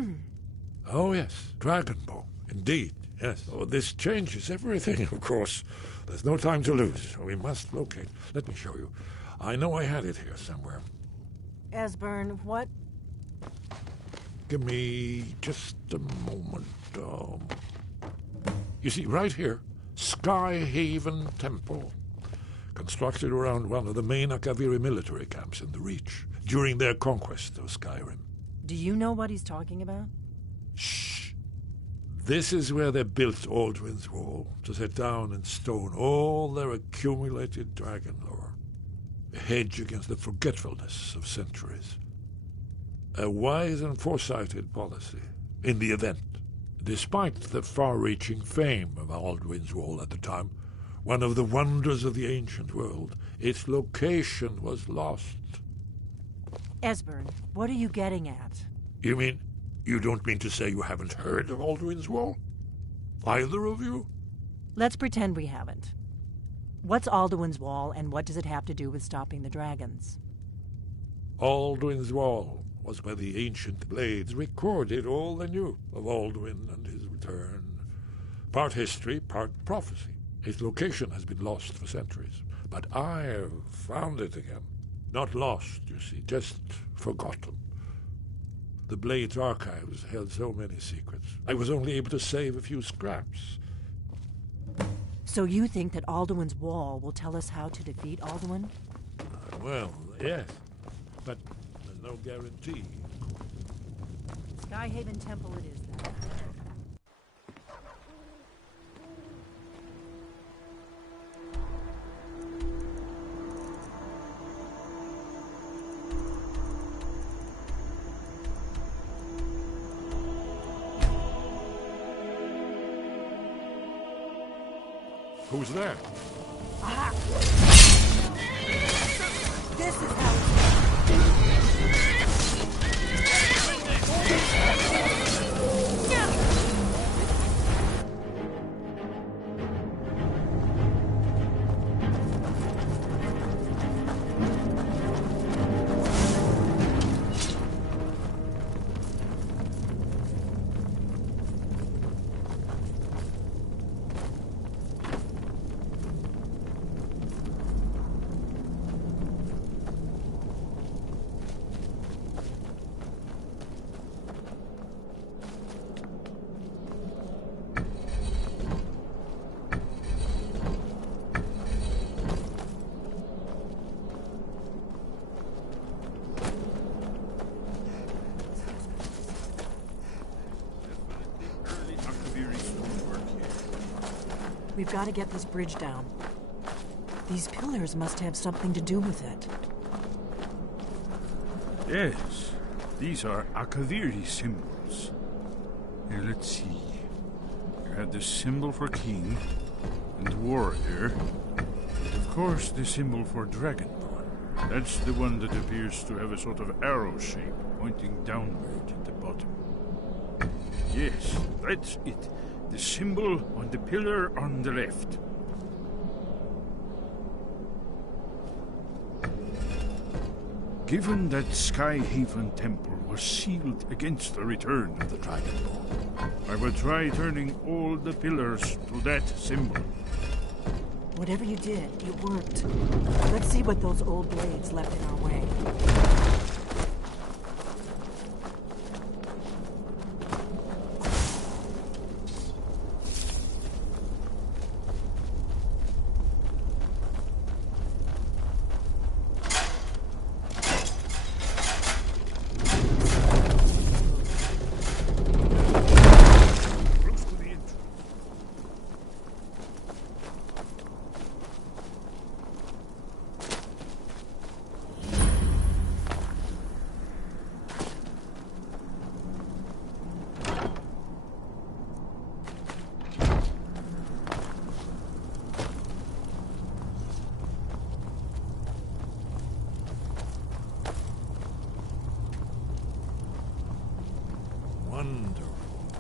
Oh, yes. Dragonborn. Indeed, yes. Oh, this changes everything, of course. There's no time to lose. We must locate. Let me show you. I know I had it here somewhere. Esbern, what? Give me just a moment. You see, right here, Skyhaven Temple. Constructed around one of the main Akaviri military camps in the Reach during their conquest of Skyrim. Do you know what he's talking about? Shh. This is where they built Alduin's Wall, to set down in stone all their accumulated dragon lore. A hedge against the forgetfulness of centuries. A wise and foresighted policy, in the event. Despite the far-reaching fame of Alduin's Wall at the time, one of the wonders of the ancient world, its location was lost. Esbern, what are you getting at? You mean, you don't mean to say you haven't heard of Alduin's Wall? Either of you? Let's pretend we haven't. What's Alduin's Wall, and what does it have to do with stopping the dragons? Alduin's Wall was where the ancient blades recorded all they knew of Alduin and his return. Part history, part prophecy. Its location has been lost for centuries, but I have found it again. Not lost, you see, just forgotten. The Blade's archives held so many secrets. I was only able to save a few scraps. So you think that Alduin's Wall will tell us how to defeat Alduin? Well, yes, but there's no guarantee. Skyhaven Temple it is, then. Who's there? Aha! This is how We've got to get this bridge down. These pillars must have something to do with it. Yes, these are Akaviri symbols. Here, let's see. You have the symbol for king and warrior, and of course the symbol for dragonborn. That's the one that appears to have a sort of arrow shape pointing downward at the bottom. Yes, that's it. The symbol on the pillar on the left. Given that Skyhaven Temple was sealed against the return of the Dragonborn, I will try turning all the pillars to that symbol. Whatever you did, it worked. Let's see what those old blades left in our way.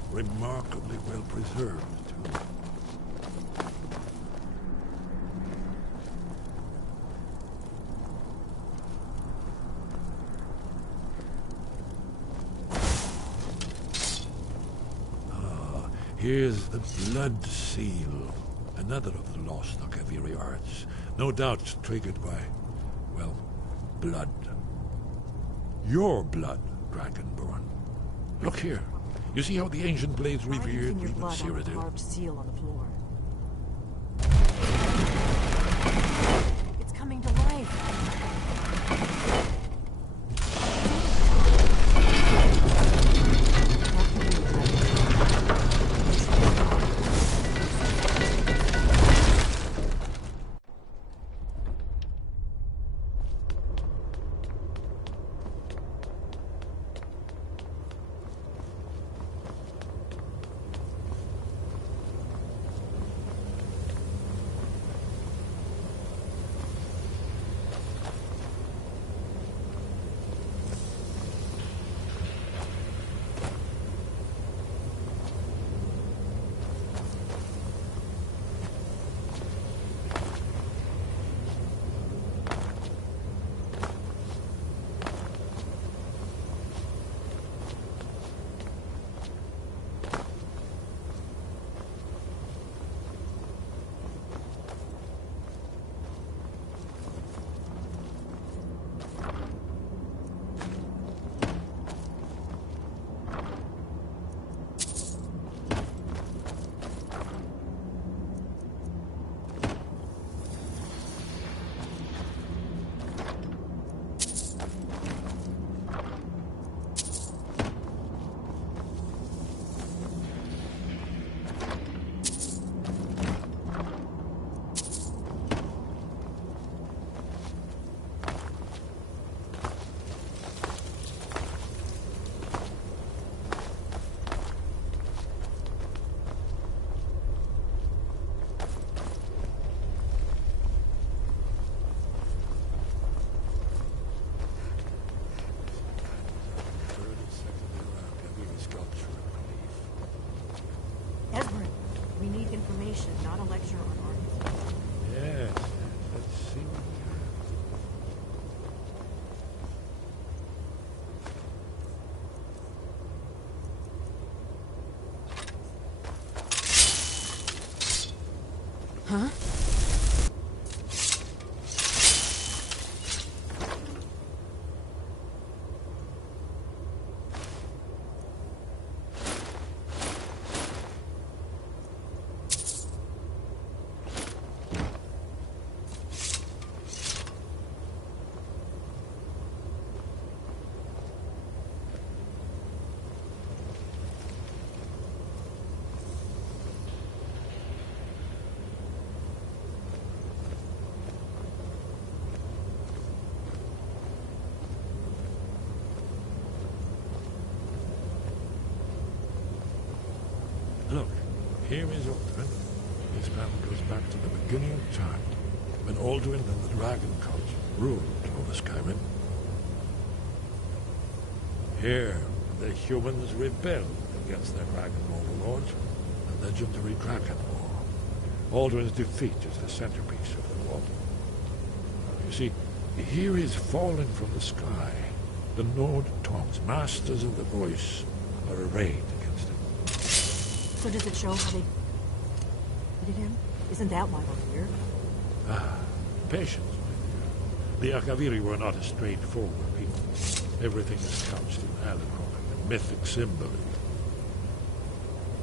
Remarkably well preserved, too. Here's the Blood Seal, another of the lost Akaviri arts, no doubt triggered by, well, blood. Your blood, Dragonborn. Look here. You see how the ancient blades Try revered using your even blood on the Cyrodiil? carved seal on the floor. It's coming to life. Esbern, we need information, not a lecture on art. Yes. Let's see what we have. Huh? Look, here is Alduin. This map goes back to the beginning of time, when Alduin and the Dragon Cult ruled over Skyrim. Here, the humans rebelled against their dragon overlords, the legendary Dragon War. Alduin's defeat is the centerpiece of the war. You see, here is fallen from the sky. The Nord Tongs, masters of the voice, are arrayed against him. So does it show how they did him? Isn't that why we're here? Ah, patience, my dear. The Akaviri were not a straightforward people. Everything is couched in allegory and mythic symbolism.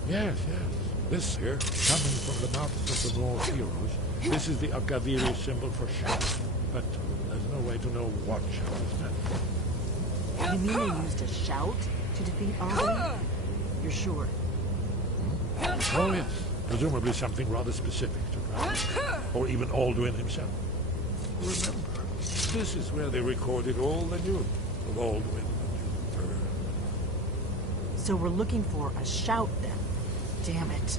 Yes, yes. This here, coming from the mouths of the Norse heroes, this is the Akaviri symbol for shout. But there's no way to know what shout is meant. You mean they used a shout to defeat Alduin? You're sure? Oh, yes. Presumably something rather specific to Dragon, or even Alduin himself. Remember, this is where they recorded all the news of Alduin and Juniper. So we're looking for a shout then. Damn it.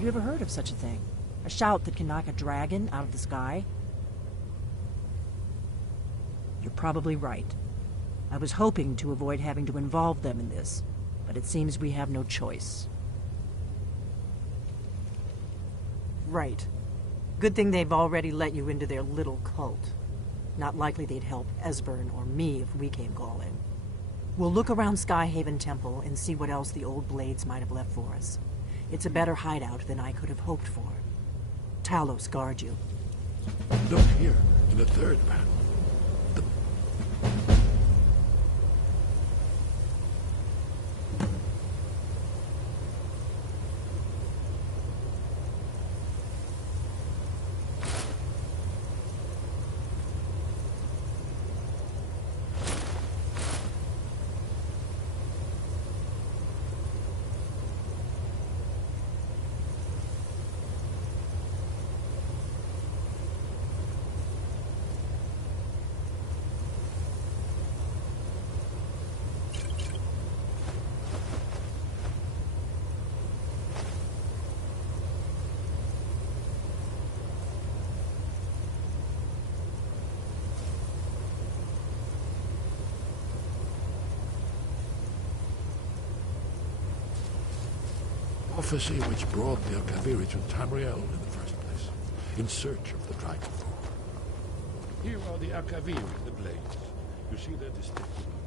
You ever heard of such a thing? A shout that can knock a dragon out of the sky? You're probably right. I was hoping to avoid having to involve them in this, but it seems we have no choice. Right. Good thing they've already let you into their little cult. Not likely they'd help Esbern or me if we came calling. We'll look around Skyhaven Temple and see what else the old blades might have left for us. It's a better hideout than I could have hoped for. Talos guard you. Look here, in the third panel. prophecy which brought the Akaviri to Tamriel in the first place, in search of the Dragonborn. Here are the Akaviri, the blades. You see their distinctive swords.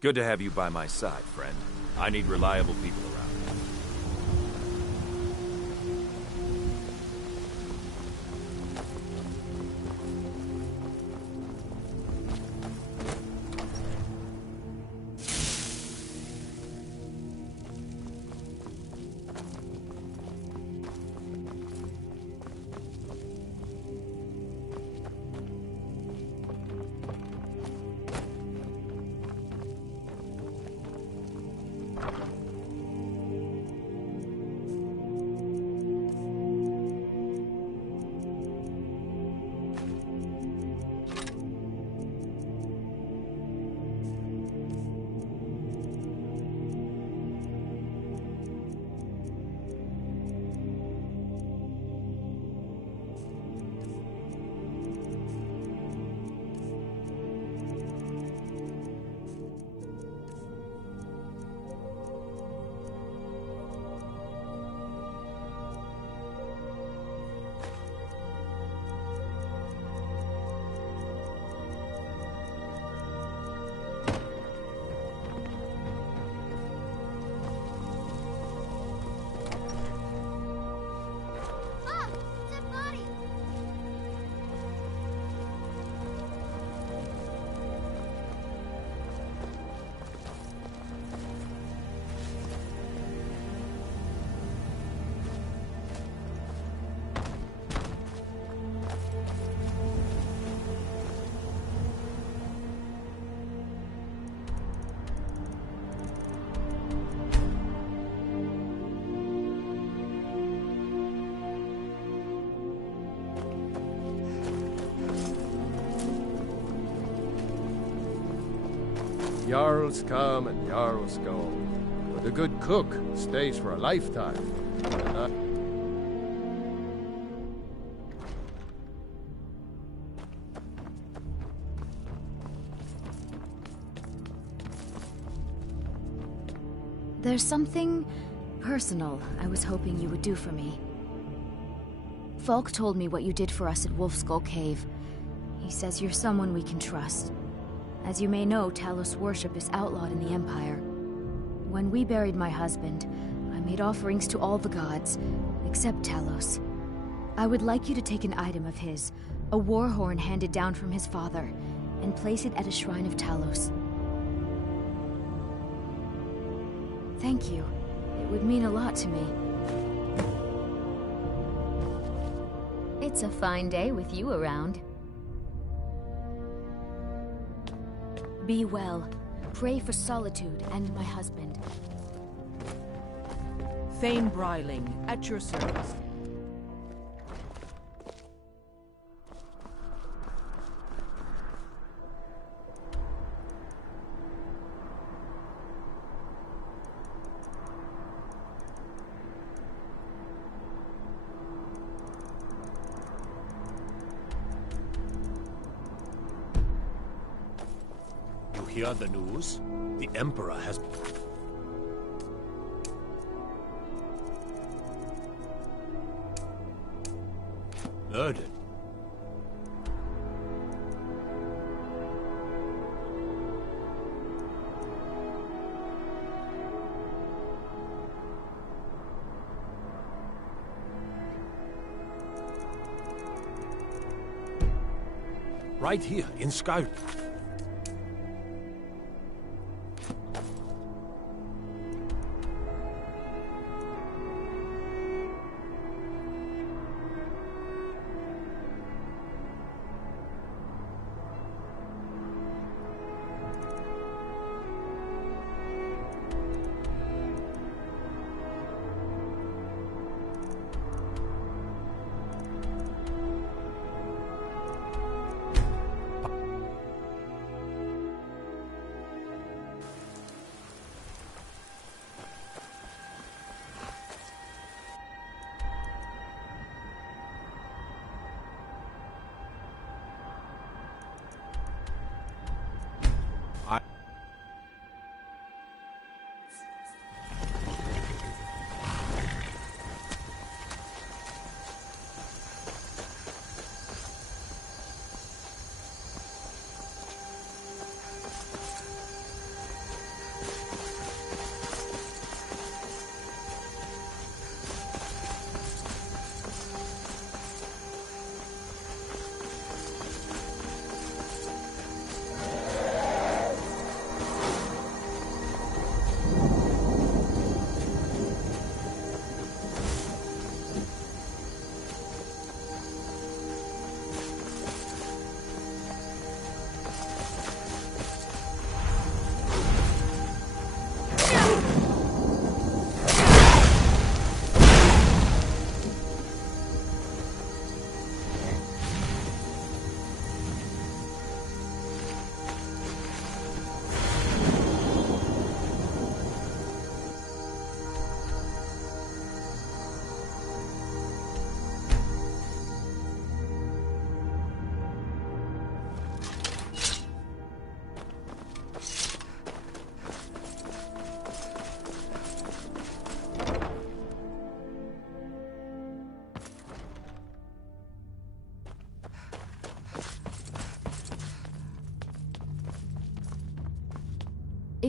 Good to have you by my side, friend. I need reliable people around. Jarls come and Jarls go, but a good cook stays for a lifetime. There's something personal I was hoping you would do for me. Falk told me what you did for us at Wolfskull Cave. He says you're someone we can trust. As you may know, Talos worship is outlawed in the Empire. When we buried my husband, I made offerings to all the gods, except Talos. I would like you to take an item of his, a war horn handed down from his father, and place it at a shrine of Talos. Thank you. It would mean a lot to me. It's a fine day with you around. Be well. Pray for Solitude and my husband. Thane Bryling, at your service. Hear the news? The Emperor has... murdered. Right here, in Sky...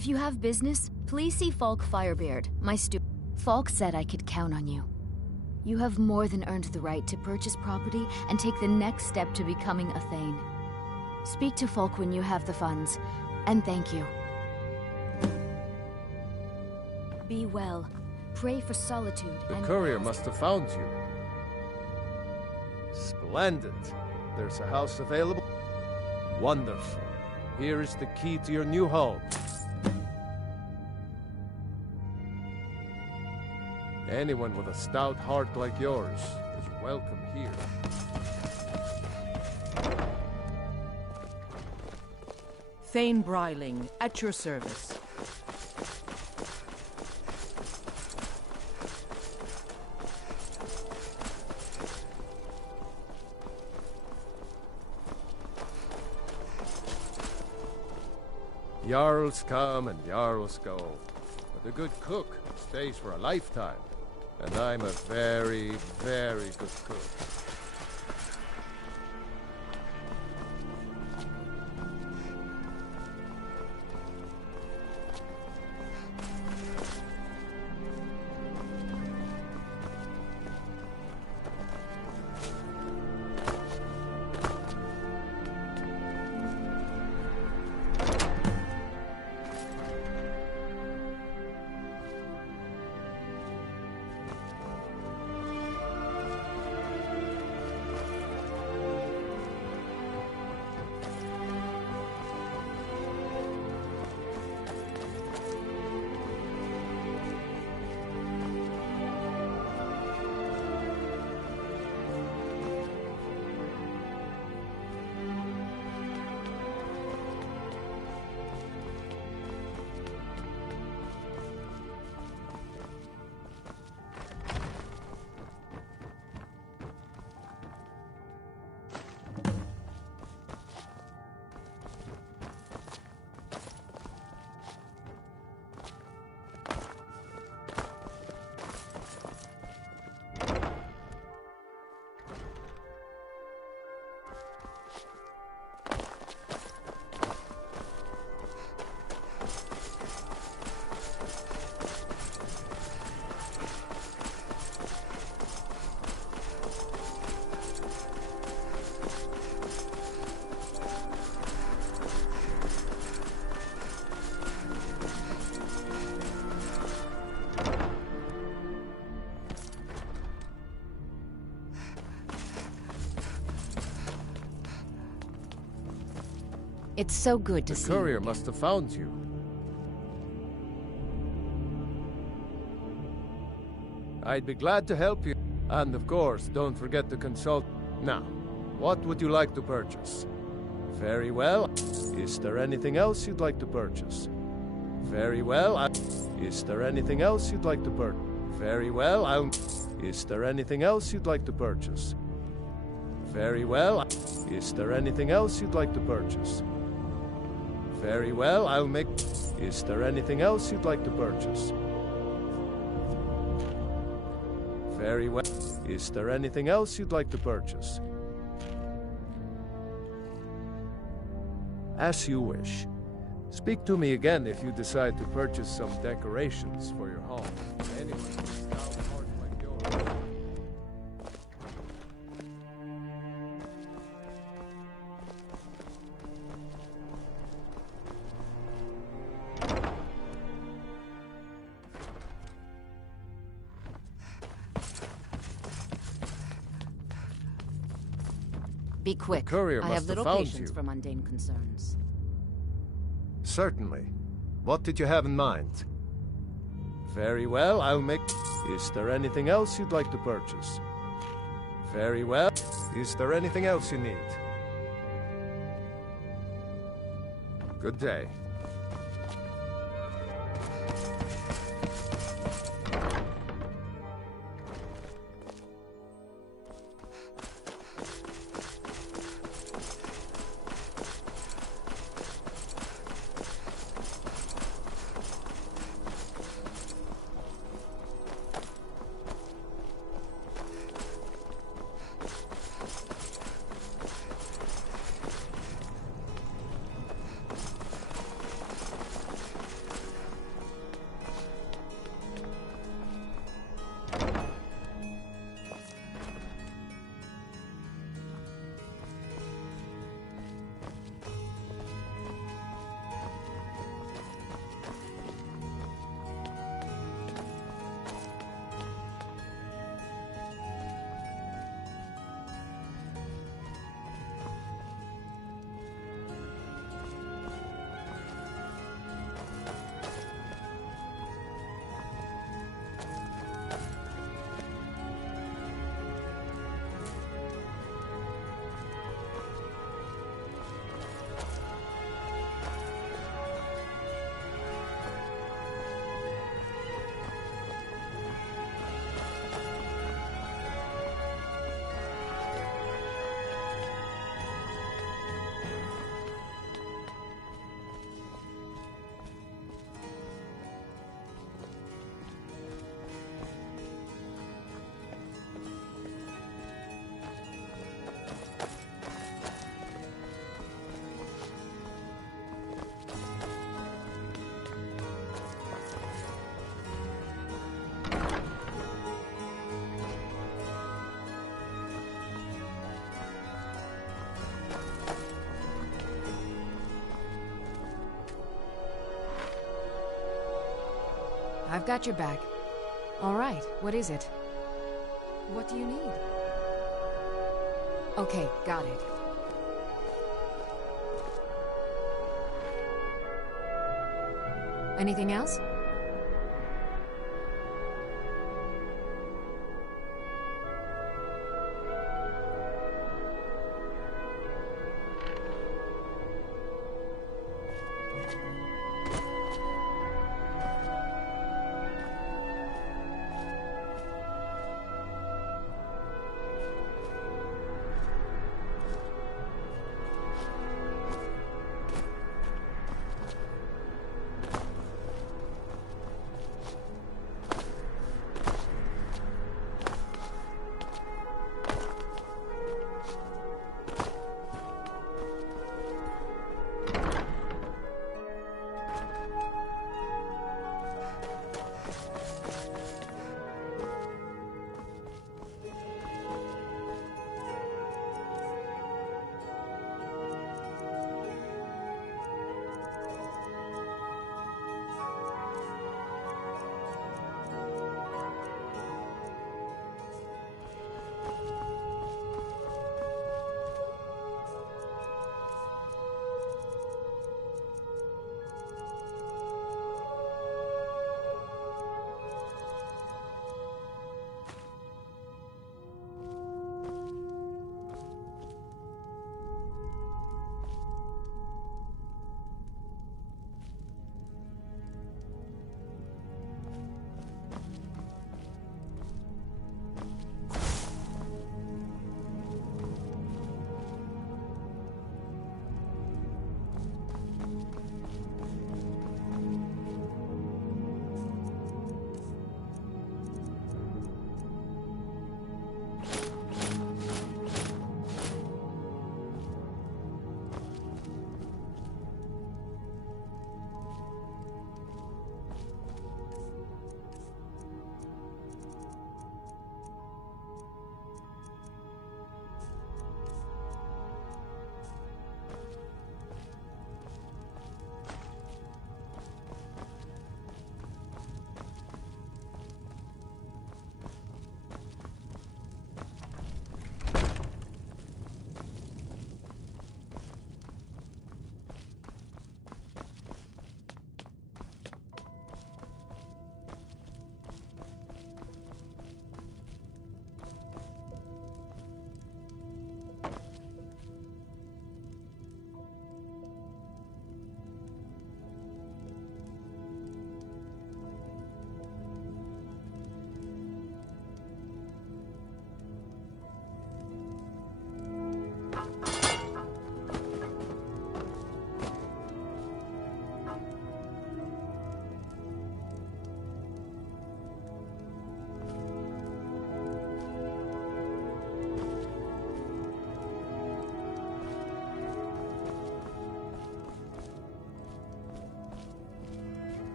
If you have business, please see Falk Firebeard, my student. Falk said I could count on you. You have more than earned the right to purchase property and take the next step to becoming a Thane. Speak to Falk when you have the funds, and thank you. Be well. Pray for solitude The and... courier must have found you. Splendid. There's a house available. Wonderful. Here is the key to your new home. Anyone with a stout heart like yours is welcome here. Thane Bryling, at your service. Jarls come and Jarls go, but a good cook stays for a lifetime. And I'm a very, very good cook. It's so good to see The courier you. must have found you. I'd be glad to help you. And of course, don't forget to consult. Now, what would you like to purchase? Very well. Is there anything else you'd like to purchase? Very well. Is there anything else you'd like to purchase? Very well. Is there anything else you'd like to purchase? Very well. Is there anything else you'd like to purchase? Very well, I'll make... Is there anything else you'd like to purchase? Very well. Is there anything else you'd like to purchase? As you wish. Speak to me again if you decide to purchase some decorations for your home. Anyone with a stout heart like yours. Be quick. The courier I must have little found patience you. for mundane concerns. Certainly. What did you have in mind? Very well, I'll make... Is there anything else you'd like to purchase? Very well. Is there anything else you need? Good day. I've got your back. All right, what is it? What do you need? Okay, got it. Anything else?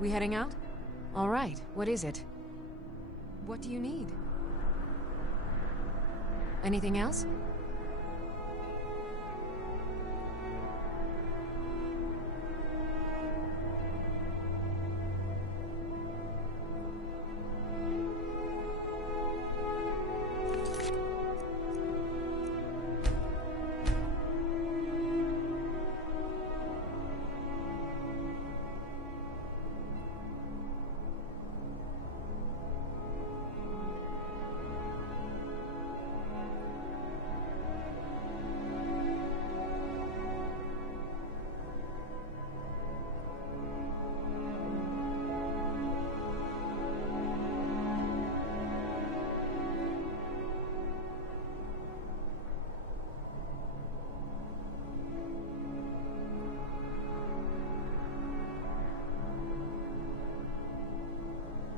We heading out? All right, what is it? What do you need? Anything else?